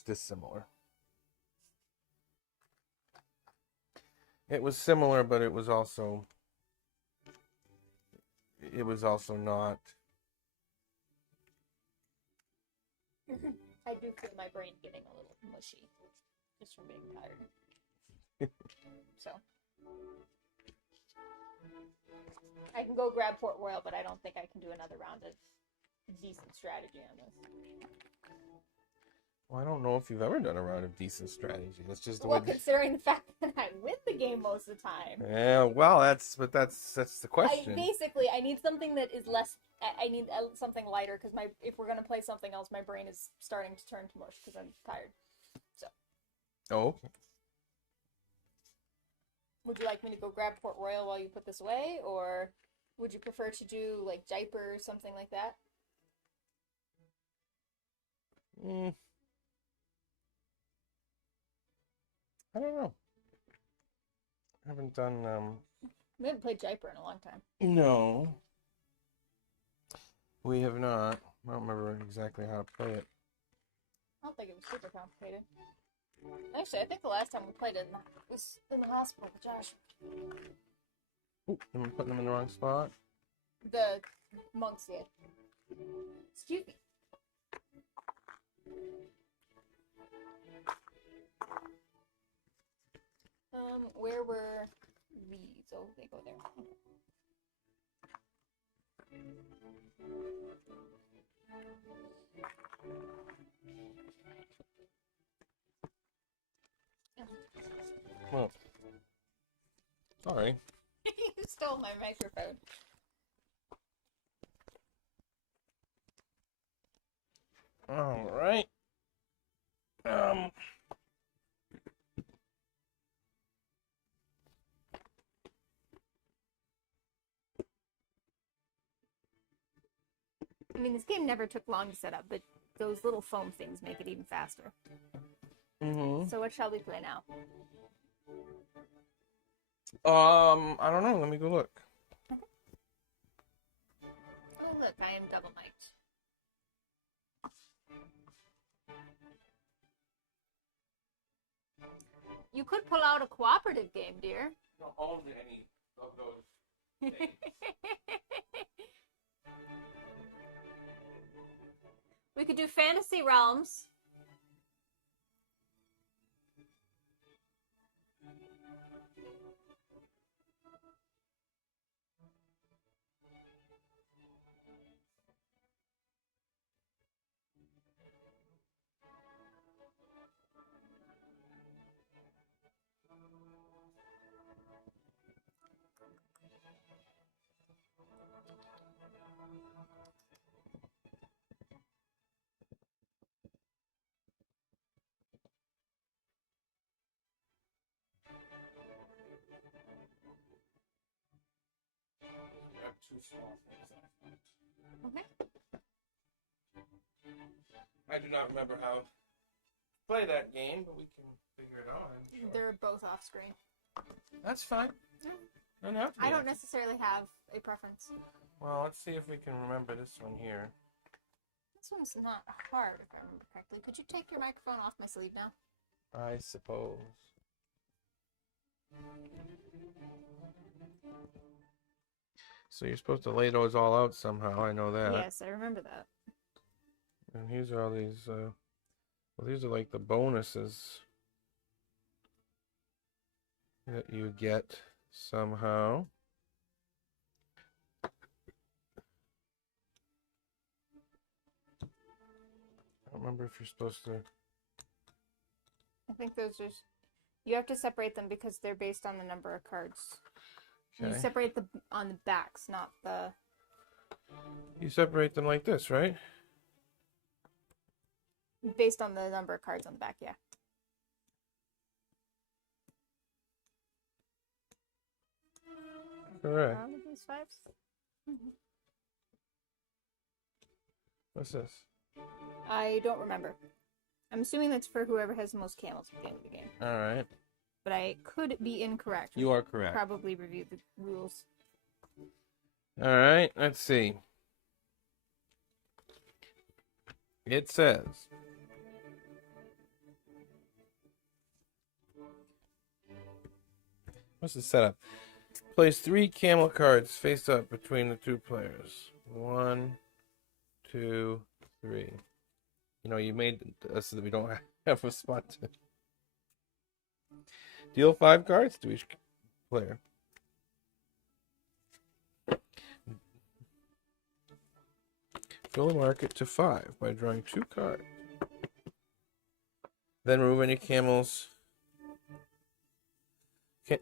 dissimilar. It was similar, but it was also not. I do feel my brain getting a little mushy just from being tired. So I can go grab Port Royal, but I don't think I can do another round of decent strategy on this. Well, I don't know if you've ever done a round of decent strategy. That's just the Well, way. considering the fact that I win the game most of the time. Yeah, well, that's the question. I need something that is less. I need something lighter because if we're gonna play something else, my brain is starting to turn to mush because I'm tired. So. Oh, okay. Would you like me to go grab Port Royal while you put this away, or would you prefer to do like Jaipur or something like that? I don't know. I haven't done. We haven't played Jaipur in a long time. No. We have not. I don't remember exactly how to play it. I don't think it was super complicated. Actually, I think the last time we played it was in the hospital with Josh. Ooh, am I putting them in the wrong spot? The monks did. Excuse me. Where were these? Oh, they go there. Well, sorry. You stole my microphone. All right. I mean, this game never took long to set up, but those little foam things make it even faster. Mm-hmm. So what shall we play now? I don't know. Let me go look. Oh, look, I am double mic'd. You could pull out a cooperative game, dear. I don't own any of those. We could do Fantasy Realms. I have two small things. Okay. I do not remember how to play that game, but we can figure it out. I'm sure. They're both off screen. That's fine. Don't have to. I don't necessarily have a preference. Well, let's see if we can remember this one here. This one's not hard, if I remember correctly. Could you take your microphone off my sleeve now? I suppose. So you're supposed to lay those all out somehow. I know that. Yes, I remember that. And these are all these. Well, these are like the bonuses that you get somehow. I don't remember if you're supposed to. I think those are... You have to separate them because they're based on the number of cards. Okay. You separate them on the backs, not the... You separate them like this, right? Based on the number of cards on the back, yeah. Correct. These fives? What's this? I don't remember. I'm assuming that's for whoever has the most camels at the end of the game. All right. But I could be incorrect. You are correct. Probably review the rules. All right. Let's see. It says, what's the setup? Place 3 camel cards face up between the 2 players. 1, 2, 3. You know, you made us so that we don't have a spot to deal 5 cards to each player. Fill the market to 5 by drawing 2 cards. Then remove any camels.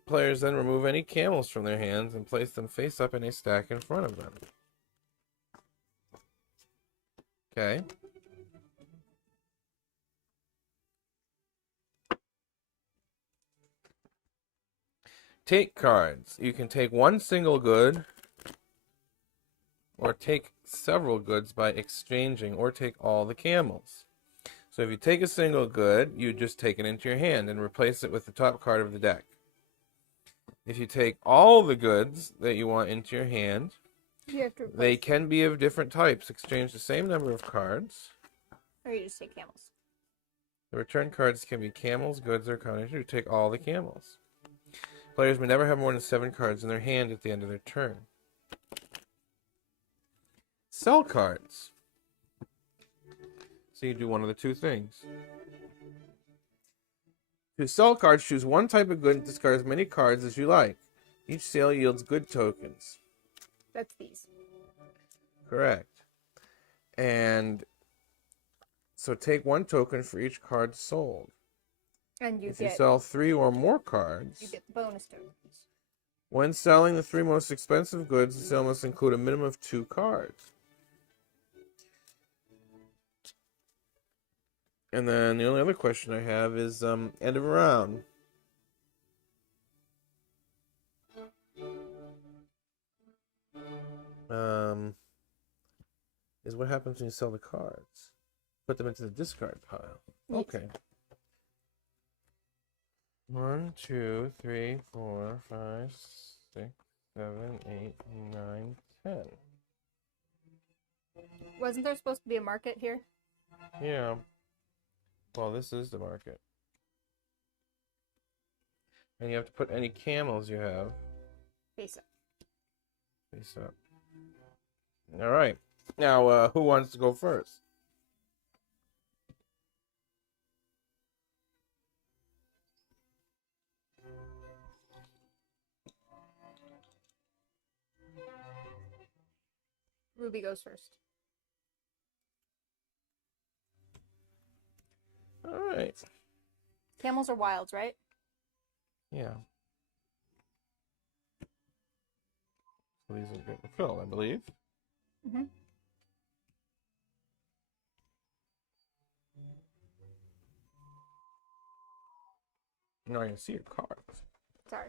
Players then remove any camels from their hands and place them face up in a stack in front of them. Okay. Take cards. You can take one single good or take several goods by exchanging or take all the camels. So if you take a single good, you just take it into your hand and replace it with the top card of the deck. If you take all the goods that you want into your hand, they can be of different types. Exchange the same number of cards. Or you just take camels. The return cards can be camels, goods, or counter. You take all the camels. Players may never have more than 7 cards in their hand at the end of their turn. Sell cards. So you do one of the 2 things. To sell cards, choose one type of good and discard as many cards as you like. Each sale yields good tokens. That's these. Correct. And so take 1 token for each card sold. And if you sell 3 or more cards, you get the bonus tokens. When selling the 3 most expensive goods, the sale must include a minimum of 2 cards. And then the only other question I have is end of a round. Is what happens when you sell the cards. Put them into the discard pile. Yes. Okay. 1, 2, 3, 4, 5, 6, 7, 8, 9, 10. Wasn't there supposed to be a market here? Yeah. Well, this is the market. And you have to put any camels you have. Face up. Face up. All right. Now, who wants to go first? Ruby goes first. All right. Camels are wilds, right? Yeah. So these are good to fill, I believe. Mm-hmm. Now I can see your cards. Sorry.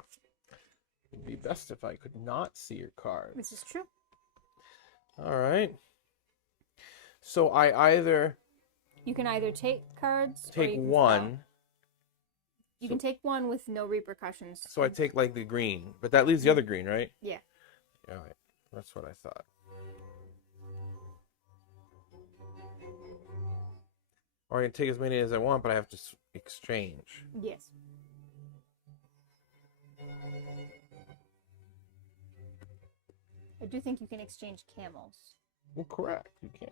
It'd be best if I could not see your cards. This is true. All right. So I either You can either take cards or take you can one. sell. You can take one with no repercussions. So I take like the green, but that leaves the other green, right? Yeah. All right. That's what I thought. Or I can take as many as I want, but I have to exchange. Yes. I do think you can exchange camels. Well, correct. You can.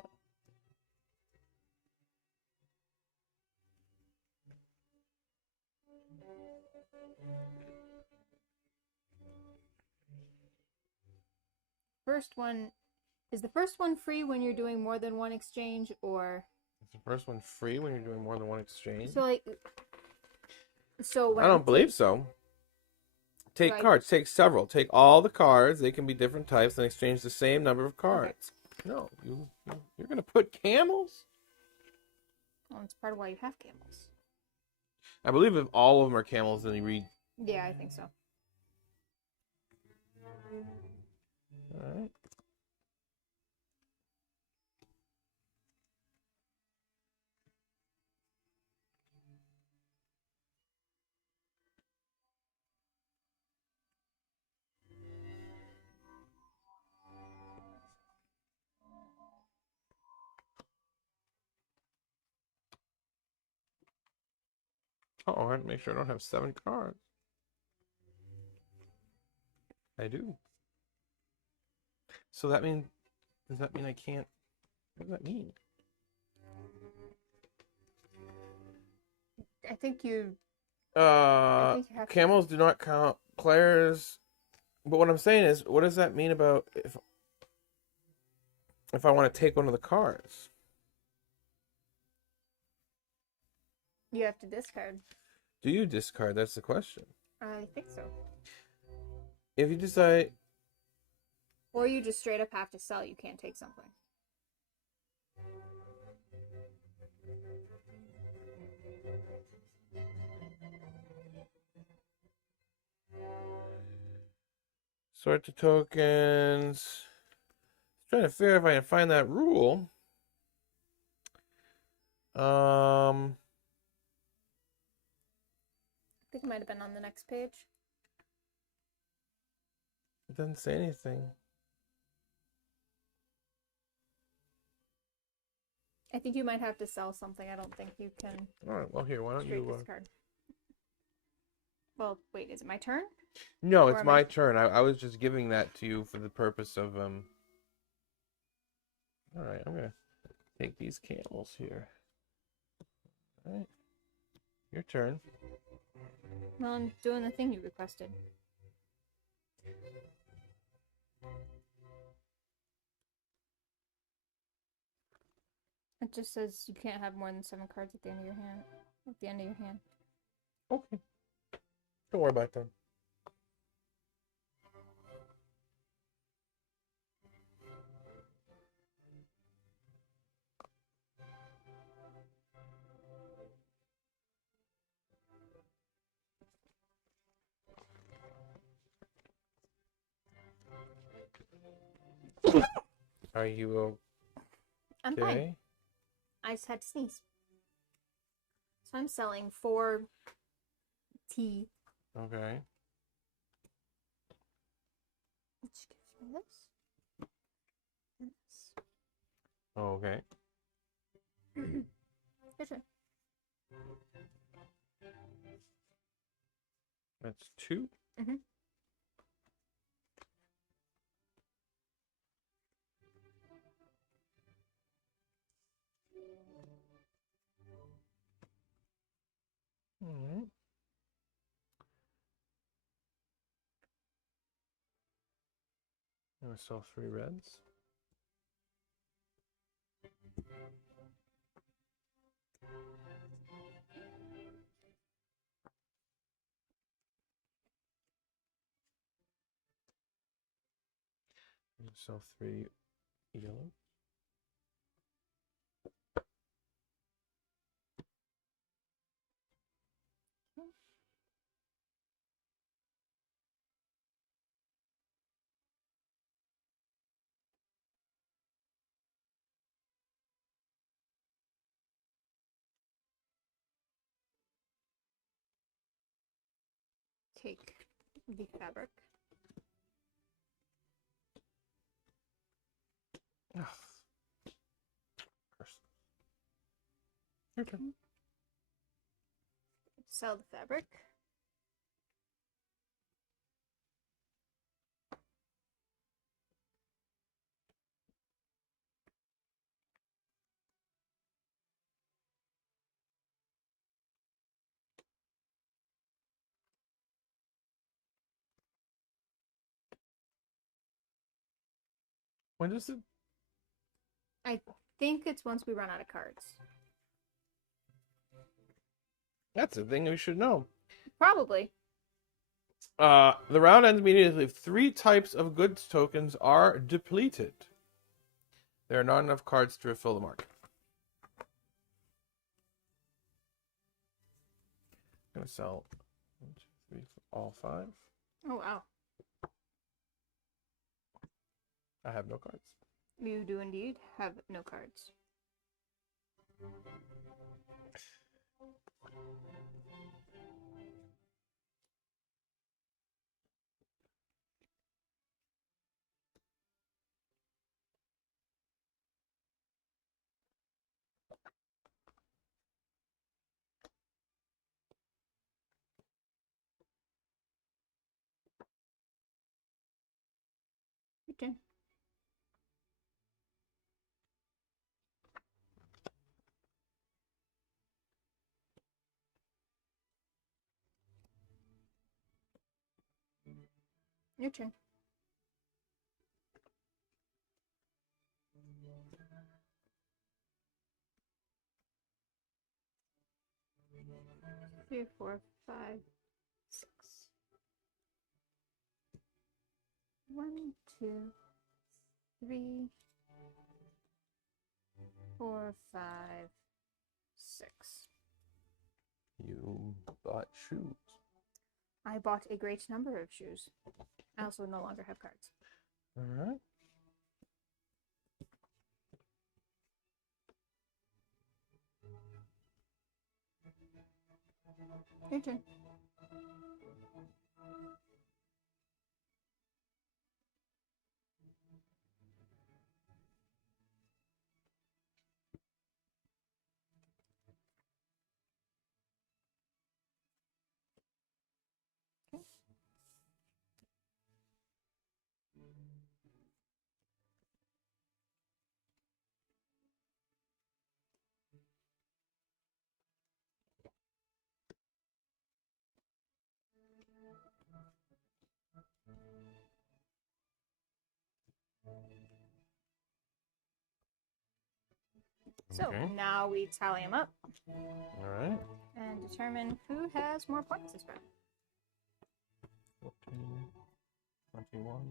First one, is the first one free when you're doing more than one exchange, or? Is the first one free when you're doing more than one exchange? So when I don't believe so. Take Right. cards. Take several. Take all the cards. They can be different types and exchange the same number of cards. Okay. No, you're going to put camels? Well, it's part of why you have camels. I believe if all of them are camels, then you read. Yeah, I think so. All right. Oh, I have to make sure I don't have 7 cards. I do. So that means, does that mean I can't? What does that mean? I think you have Camels do not count players. But what I'm saying is, what does that mean about if I want to take one of the cards? You have to discard. Do you discard? That's the question. I think so. If you decide, Or you just straight up have to sell. You can't take something. sort the tokens. Trying to figure if I can find that rule. I think it might have been on the next page. It doesn't say anything. I think you might have to sell something. I don't think you can All right. Well, here, why don't straight you? discard. Well, wait, is it my turn? No, Or it's am my I- turn. I was just giving that to you for the purpose of All right, I'm gonna take these camels here. All right, your turn. Well, I'm doing the thing you requested. It just says you can't have more than 7 cards at the end of your hand. At the end of your hand. Okay. Don't worry about that. Are you I'm fine. okay? I just had to sneeze. So I'm selling 4 tea. Okay. Which gives me this. And this. Okay. Good job. That's 2. Mm-hmm. All right. I'm gonna sell 3 reds. I'm gonna sell 3 yellow. Take the fabric. Ugh. Curse. Your turn. Sell the fabric. When does it? I think it's once we run out of cards. That's a thing we should know. Probably. The round ends immediately if 3 types of goods tokens are depleted. There are not enough cards to refill the market. I'm gonna sell 1, 2, 3, 4, all 5. Oh, wow. I have no cards. You do indeed have no cards. Your turn. Your turn. Three, 4, 5, 6. 1, 2, 3, 4, 5, 6. You bought shoes. I bought a great number of shoes. I also no longer have cards. All right. Your turn. So Okay. now we tally them up All right. and determine who has more points this round. 14, 21.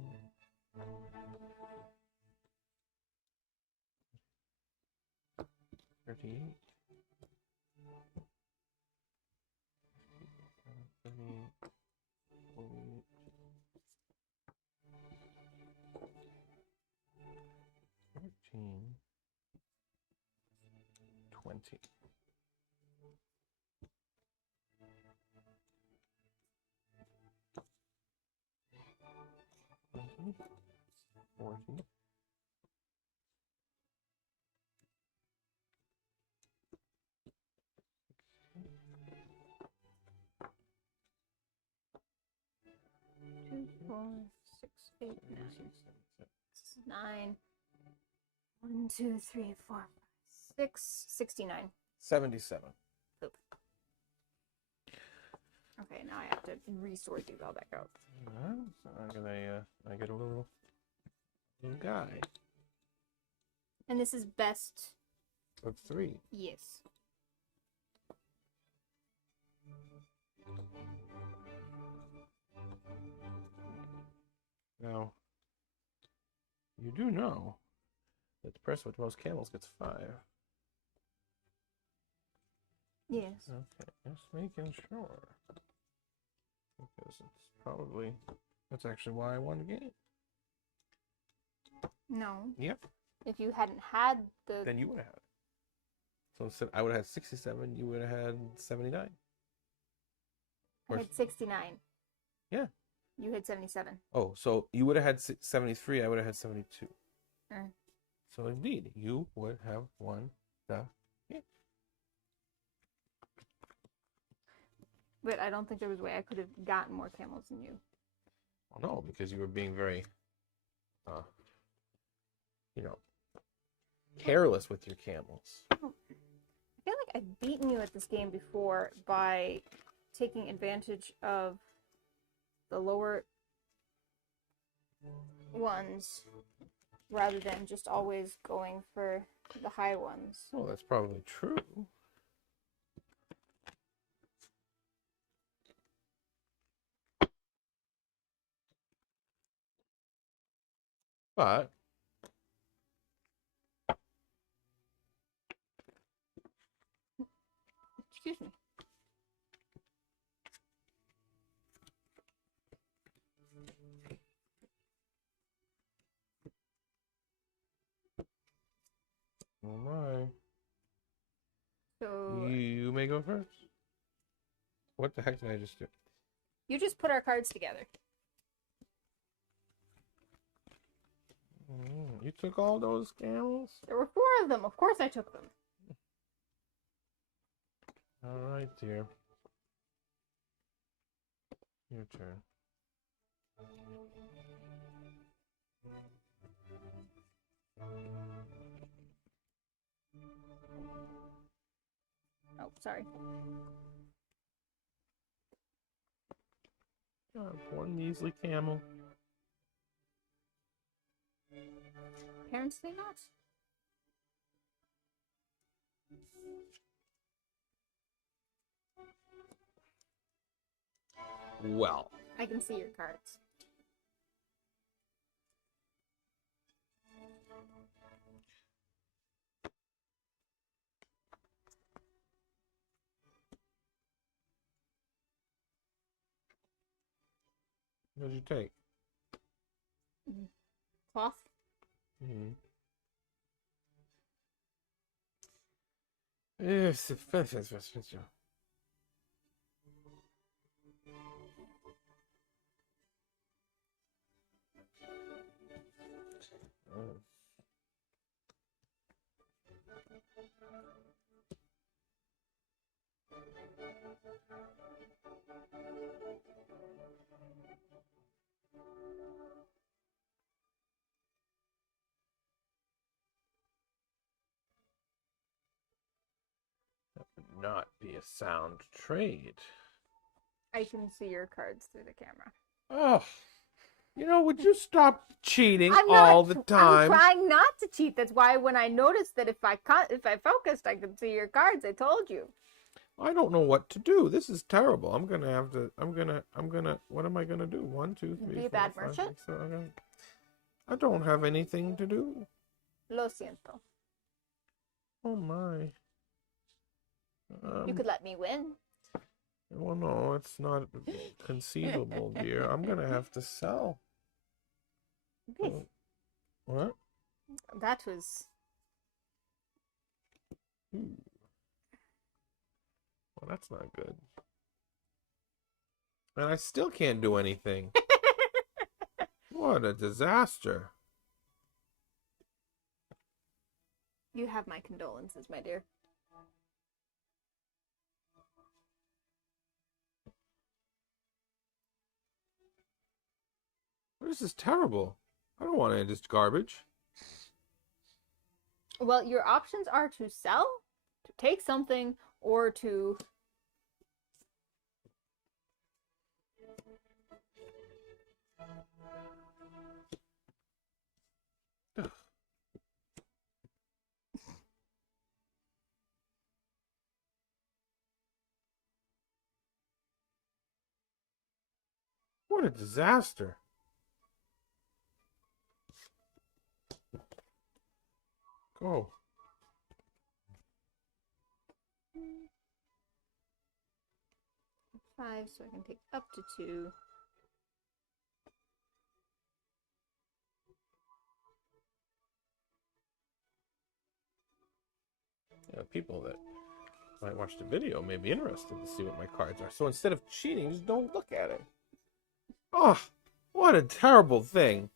38. 38. 48. 14. 20. 40. 2, 4, 6, 8, 9. 1, 2, 3, 4, 5, 6. 69. 77. Oop. Okay, now I have to resort these all back out. So I get a little guy. And this is best of 3. Yes. Now, you do know that the person with the most camels gets 5. Yes. Okay, just making sure. Because it's probably, that's actually why I won the game. No. Yep. If you hadn't had the... Then you would have had it. So I would have had 67, you would have had 79. I had 69. Yeah. You had 77. Oh, so you would have had 73, I would have had 72. Mm. So indeed, you would have won the game. But I don't think there was a way I could have gotten more camels than you. Well, no, because you were being very, careless with your camels. I feel like I've beaten you at this game before by taking advantage of the lower ones rather than just always going for the high ones. Well, that's probably true. But excuse me. oh my. So You may go first. What the heck did I just do? you just put our cards together. You took all those camels? There were 4 of them. Of course I took them. All right, dear. Your turn. Oh, sorry. Oh, poor measly camel. Apparently not. Well. I can see your cards. What did you take? Cloth? Mm-hmm. Yes, That would not be a sound trade. I can see your cards through the camera. Oh, would you stop cheating all the time? I'm trying not to cheat. That's why when I noticed that if I focused, I could see your cards. I told you. I don't know what to do. This is terrible. What am I gonna do? 1, 2, 3, Be a 4, bad 5, merchant? 6, 7, 8. I don't have anything to do. Lo siento. Oh my. You could let me win. Well, no, it's not conceivable, dear. I'm gonna have to sell. Okay. What? That was... Well, that's not good. And I still can't do anything. What a disaster. You have my condolences, my dear. This is terrible. I don't want any of this garbage. Well, your options are to sell, to take something, or to... What a disaster. Go. Five, so I can take up to 2. Yeah, people that might watch the video may be interested to see what my cards are. So instead of cheating, just don't look at it. Oh, what a terrible thing.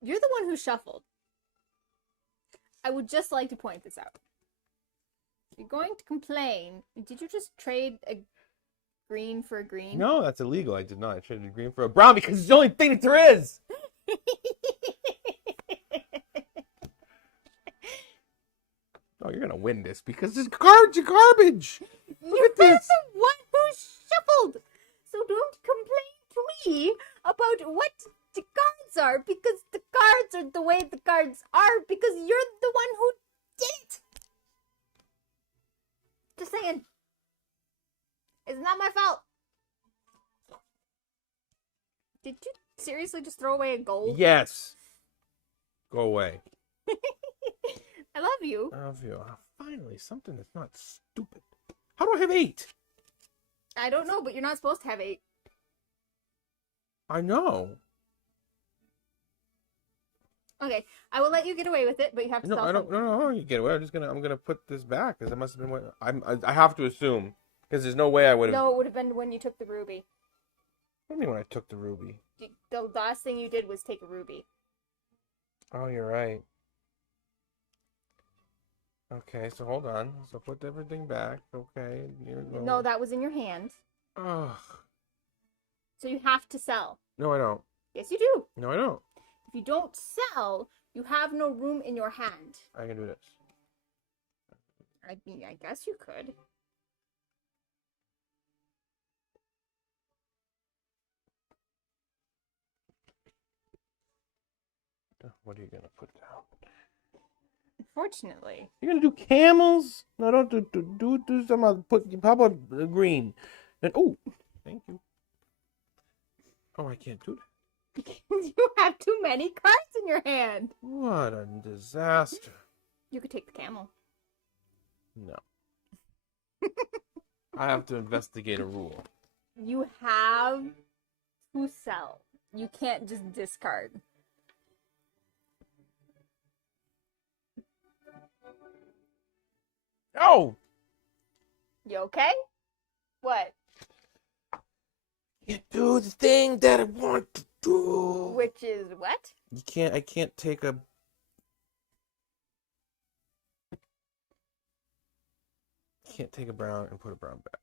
You're the one who shuffled. I would just like to point this out. You're going to complain. Did you just trade a green for a green? No, that's illegal. I did not. I traded green for a brown because it's the only thing that there is. Oh, you're gonna win this because this cards are garbage. Look at this. You're the one who shuffled. So don't complain to me about what the cards are, because the cards are the way the cards are, because you're the one who did it. Just saying. It's not my fault. Did you seriously just throw away a gold? Yes. Go away. I love you. I love you. Oh, finally, something that's not stupid. How do I have 8? I don't know, but you're not supposed to have 8. I know. Okay, I will let you get away with it, but you have to No, sell I don't. something. No, you get away. I'm gonna put this back because it must have been what I have to assume because there's no way I would have. No, it would have been when you took the ruby. What do you mean when I took the ruby? The last thing you did was take a ruby. Oh, you're right. Okay, so hold on. So put everything back. Okay. No, that was in your hand. Ugh. So you have to sell. No, I don't. Yes, you do. No, I don't. If you don't sell, you have no room in your hand. I can do this. I mean, I guess you could. What are you gonna put down? Unfortunately. You're gonna do camels? No, don't do some other. How about green? And oh, thank you. Oh, I can't do that. Because you have too many cards in your hand. What a disaster. You could take the camel. No. I have to investigate a rule. You have to sell. You can't just discard. Oh! You okay? What? You do the thing that I want to do. Which is what? I can't take a... Can't take a brown and put a brown back.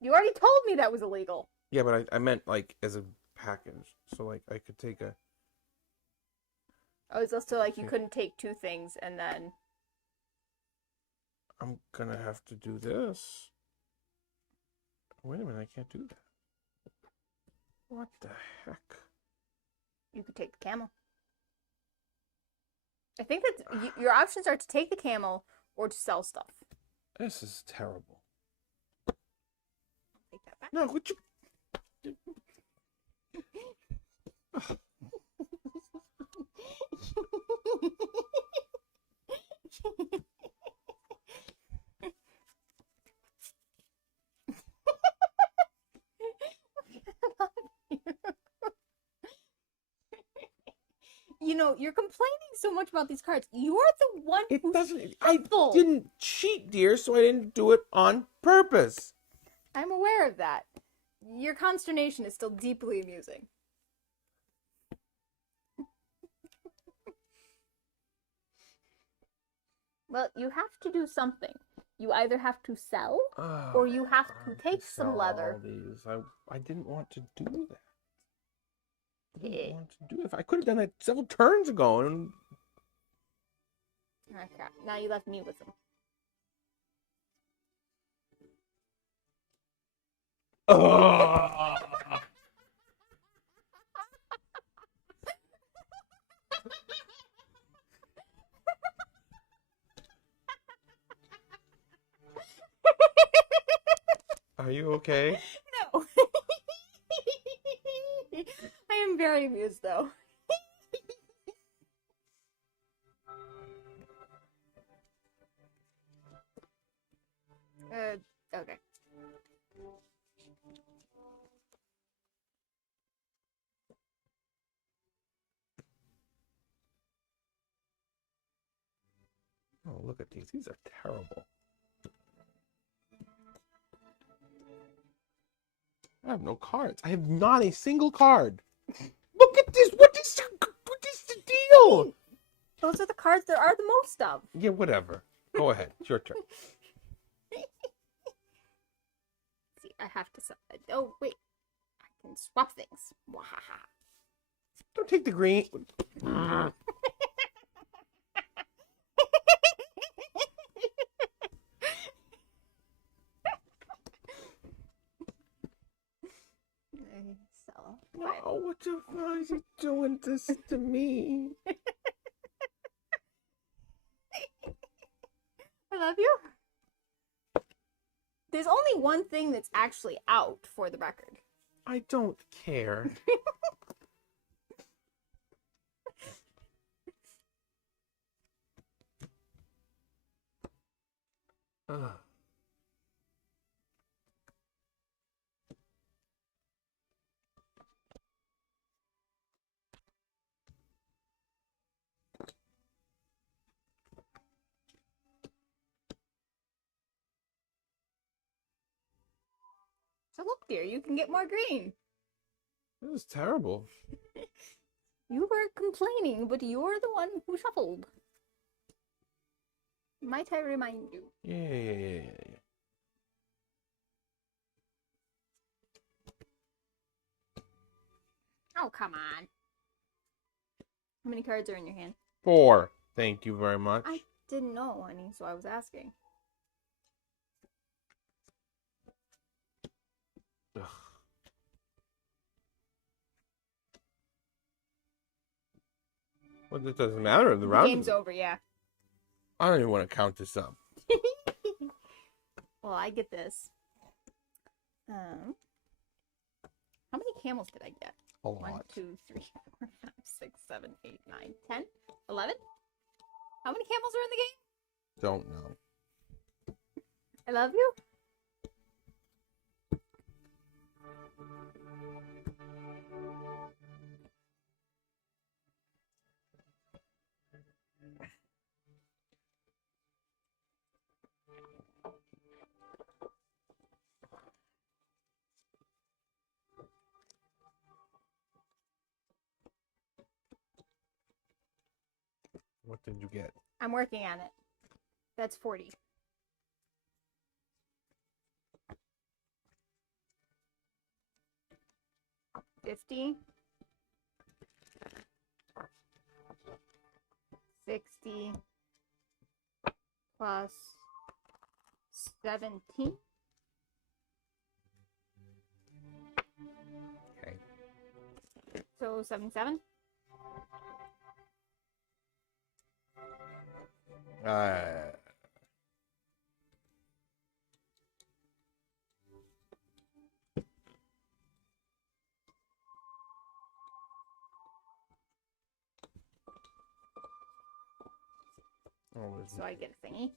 You already told me that was illegal. Yeah, but I meant like as a package. So like I could take a... Oh, it's also like you couldn't take 2 things and then... I'm gonna have to do this. Wait a minute, I can't do that. What the heck? You could take the camel. I think that your options are to take the camel or to sell stuff. This is terrible. Take that back. No, would you... You know, you're complaining so much about these cards. You're the one It who's doesn't. I shuffled. didn't cheat, dear, so I didn't do it on purpose. I'm aware of that. Your consternation is still deeply amusing. Well, you have to do something. You either have to sell, or you have to take some leather. All these. I didn't want to do that. I didn't want to do it. I could have done that several turns ago. And... Oh, crap. Now you left me with them. Are you okay? No. I am very amused, though. Okay. Oh, look at these. These are terrible. I have no cards. I have not a single card. Look at this. What is the deal? Those are the cards there are the most of. Yeah, whatever. Go ahead. It's your turn. See, I have to sell. Oh, wait. I can swap things. Wahaha. Don't take the green. Oh, what the fuck is he doing this to me? I love you. There's only one thing that's actually out for the record. I don't care. So look, dear, you can get more green. That was terrible. You were complaining, but you're the one who shuffled. Might I remind you? Yeah. Oh, come on. How many cards are in your hand? 4. Thank you very much. I didn't know, honey, so I was asking. Ugh. Well, it doesn't matter. The round game's over, yeah. I don't even want to count this up. Well, I get this. How many camels did I get? A lot. 1, 2, 3, 4, 5, 6, 7, 8, 9, 10, 11? How many camels are in the game? Don't know. I love you. What did you get? I'm working on it. That's 40. $50. 60 plus 17. Okay. So 77. So I get a thingy.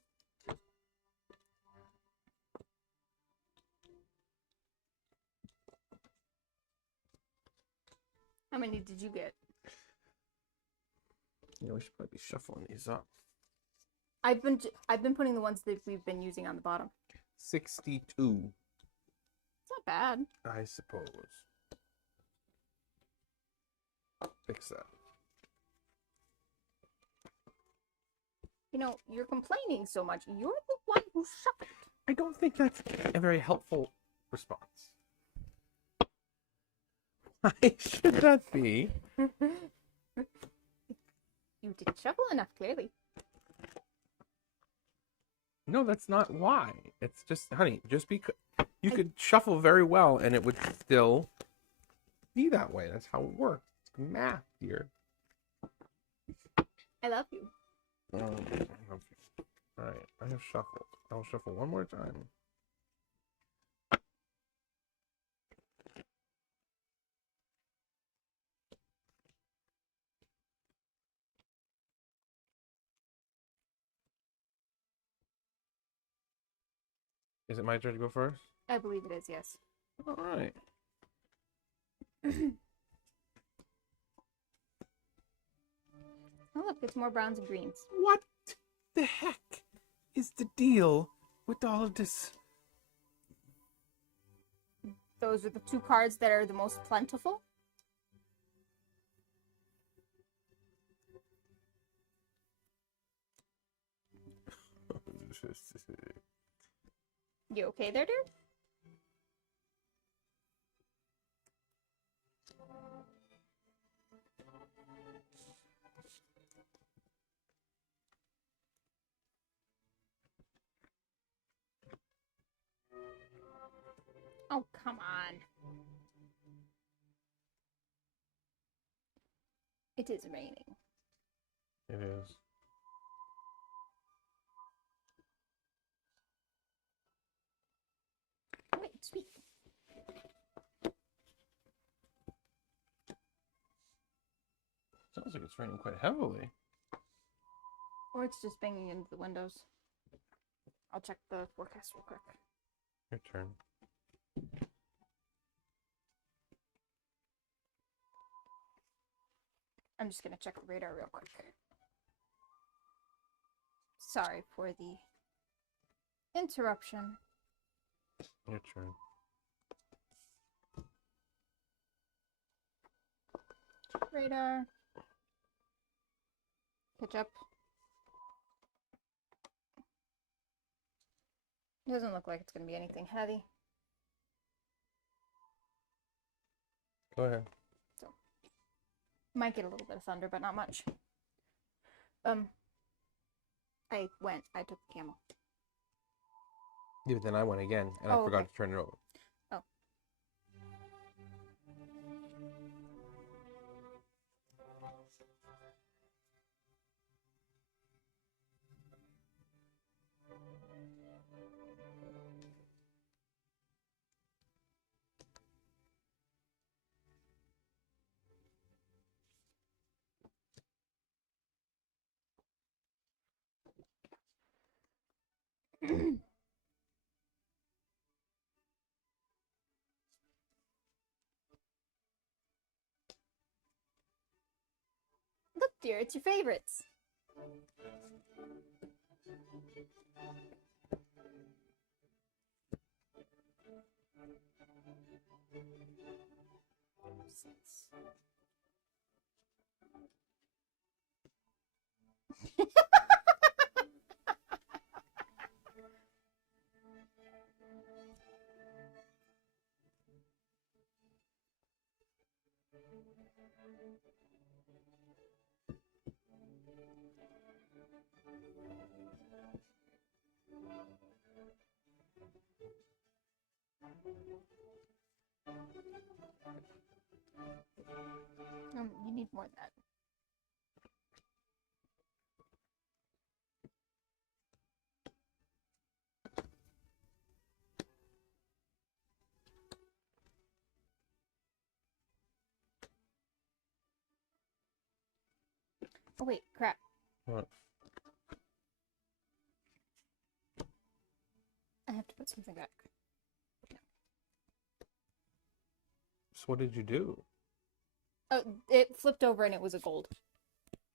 How many did you get? We should probably be shuffling these up. I've been putting the ones that we've been using on the bottom. 62. It's not bad. I suppose. Fix that. You know, you're complaining so much. You're the one who shuffled. I don't think that's a very helpful response. Why should that be? You didn't shuffle enough, clearly. No, that's not why. It's just, honey, just because you could shuffle very well and it would still be that way. That's how it works. It's math, dear. I love you. I love you. All right, I have shuffled. I'll shuffle one more time. Is it my turn to go first? I believe it is, yes. All right. Oh, look, it's more browns and greens. What the heck is the deal with all of this? Those are the two cards that are the most plentiful. You okay there, dear? Oh, come on. It is raining. It is. Wait, sweet. Sounds like it's raining quite heavily. Or it's just banging into the windows. I'll check the forecast real quick. Your turn. I'm just gonna check the radar real quick. Sorry for the interruption. Your turn. Radar. Catch up. It doesn't look like it's gonna be anything heavy. Go ahead. So, might get a little bit of thunder, but not much. I took the camel. Yeah, but then I went again, and I forgot to turn it over. Oh. Look, dear, it's your favorites. You need more than that. Oh wait, crap. What? I have to put something back. So what did you do? Oh, it flipped over and it was a gold.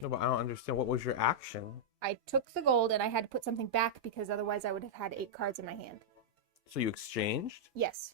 No, but I don't understand. What was your action? I took the gold and I had to put something back because otherwise I would have had 8 cards in my hand. So you exchanged? Yes.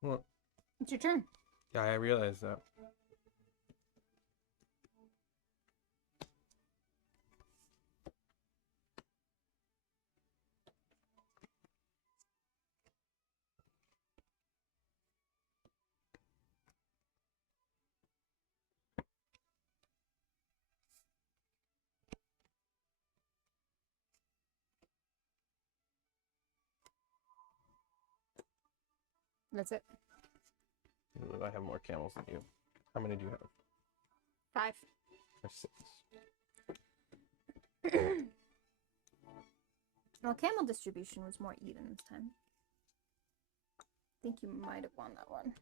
What? It's your turn. Yeah, I realize that. That's it. I have more camels than you. How many do you have? 5. I have 6. Well, camel distribution was more even this time. I think you might have won that one.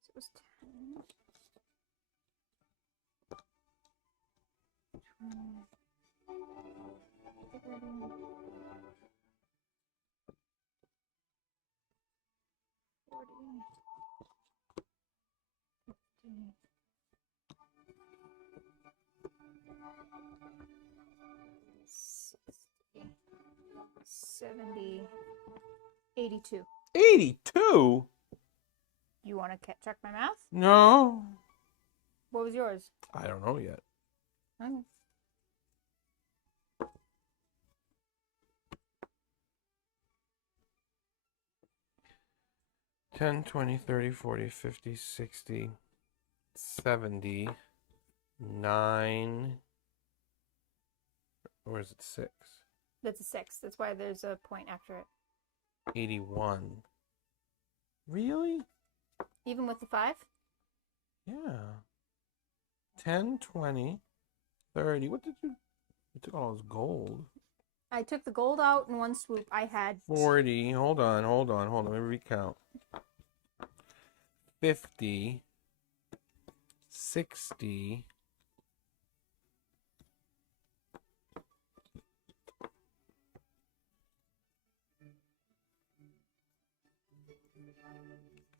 So it was 10. 20. 30. 40. 50. 60. 70. 82. 82? You want to check my math? No. What was yours? I don't know yet. Okay. 10, 20, 30, 40, 50, 60, 70, 9. Or is it 6? That's a 6. That's why there's a point after it. 81. Really? Even with the 5? Yeah. 10, 20, 30. What did you... You took all this gold. I took the gold out in one swoop. I had 40. Hold on. Let me recount. 50. 60.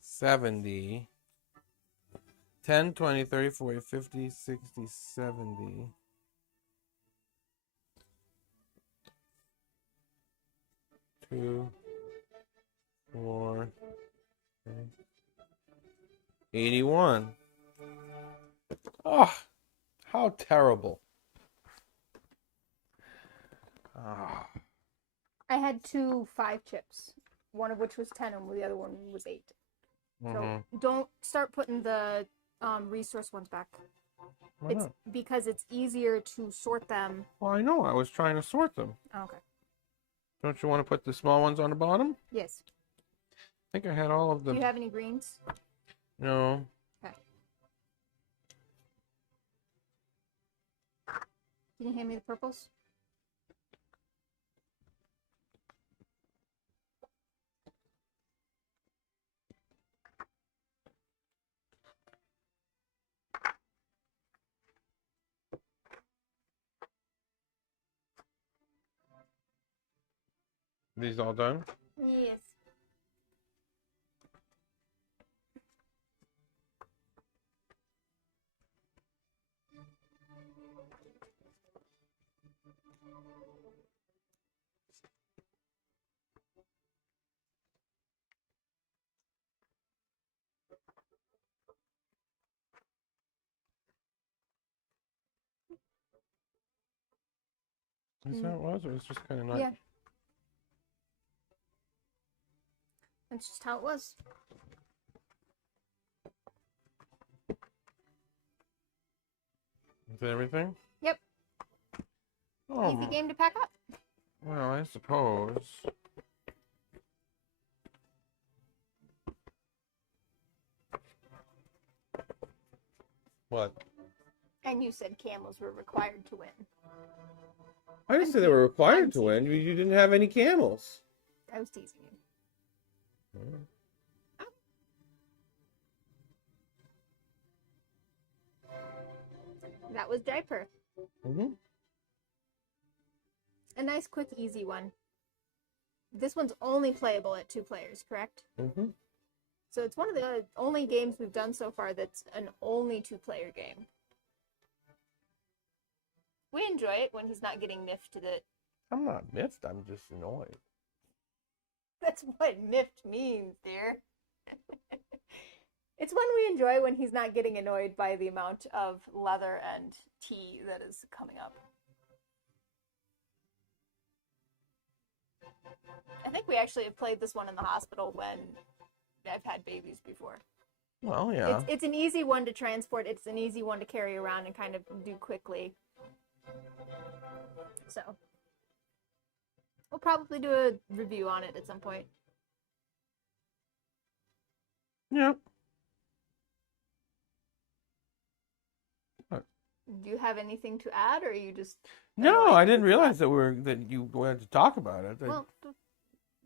70. 10, 20, 30, 40, 50, 60, 70. 2, 4, 81. Oh, how terrible. Oh. I had 2 5 chips, one of which was 10 and the other one was 8. So don't start putting the resource ones back. Why It's not? because it's easier to sort them. Well, I know. I was trying to sort them. Oh, okay. Don't you want to put the small ones on the bottom? Yes. I think I had all of them. Do you have any greens? No. Okay. Can you hand me the purples? These all done? Yes. Is that what it was? Or it's just kind of not. Yeah. That's just how it was. Is that everything? Yep. Oh, Easy game to pack up. well, I suppose. What? And you said camels were required to win. I didn't say they were required to win. You didn't have any camels. I was teasing you. That was Jaipur. Mm-hmm. A nice, quick, easy one. This one's only playable at 2 players, correct? Mm-hmm. So it's one of the only games we've done so far that's an only 2-player game. We enjoy it when he's not getting miffed that. I'm not miffed. I'm just annoyed. That's what miffed means, dear. It's one we enjoy when he's not getting annoyed by the amount of leather and tea that is coming up. I think we actually have played this one in the hospital when I've had babies before. Well, yeah. It's an easy one to transport. It's an easy one to carry around and kind of do quickly. So, we'll probably do a review on it at some point. Yeah. Do you have anything to add, or are you just... No, I didn't realize that you wanted to talk about it. Well,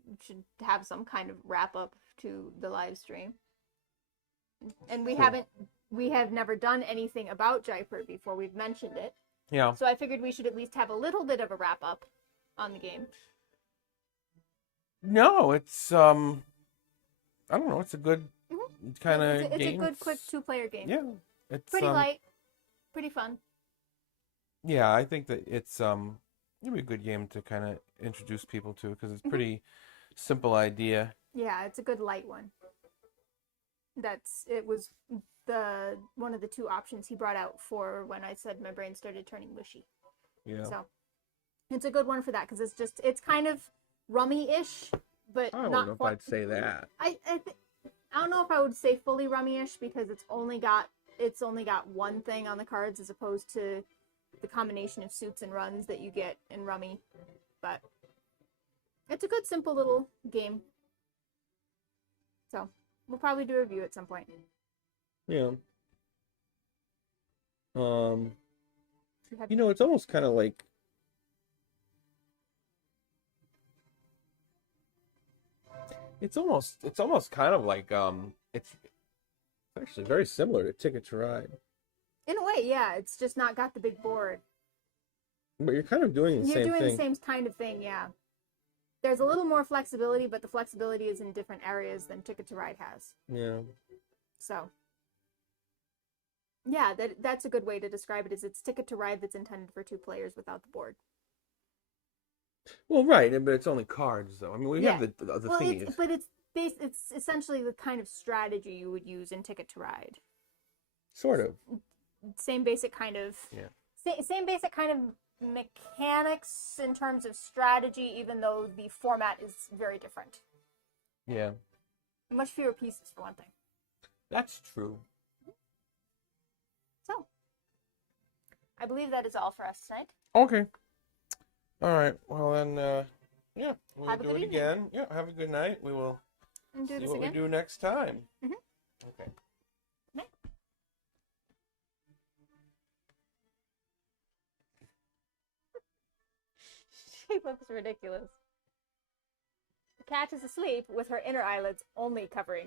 we should have some kind of wrap up to the live stream. And we have never done anything about Jaipur before. We've mentioned it. Yeah. So I figured we should at least have a little bit of a wrap up on the game. No, it's I don't know. It's a good kind of It's game. a good, quick 2-player game. Yeah, it's pretty light, pretty fun. Yeah, I think that it's it'll be a good game to kind of introduce people to because it's pretty simple idea. Yeah, it's a good light one. It was one of the 2 options he brought out for when I said my brain started turning mushy. Yeah. So it's a good one for that because it's kind of rummy-ish, but I don't not know if quite. I'd say that. I don't know if I would say fully rummy-ish because it's only got one thing on the cards as opposed to the combination of suits and runs that you get in rummy. But it's a good, simple little game. So we'll probably do a review at some point. Yeah. It's almost kind of like it's almost kind of like it's actually very similar to Ticket to Ride. In a way, yeah. It's just not got the big board. But you're kind of doing the same thing. You're doing the same kind of thing, yeah. There's a little more flexibility, but the flexibility is in different areas than Ticket to Ride has. Yeah. So, yeah, that's a good way to describe it. Is it's Ticket to Ride that's intended for 2 players without the board. Well, right, but it's only cards, though. I mean, we have the thingies. It's essentially the kind of strategy you would use in Ticket to Ride. Sort of. Same basic kind of. Yeah. Same basic kind of mechanics in terms of strategy, even though the format is very different. Yeah. Much fewer pieces, for one thing. That's true. So, I believe that is all for us tonight. Okay. All right. Well, then, yeah, we'll Have a do good it evening. again. Yeah, have a good night. We will Do see this what again. we do next time. Mm-hmm. Okay. Night. She looks ridiculous. The cat is asleep with her inner eyelids only covering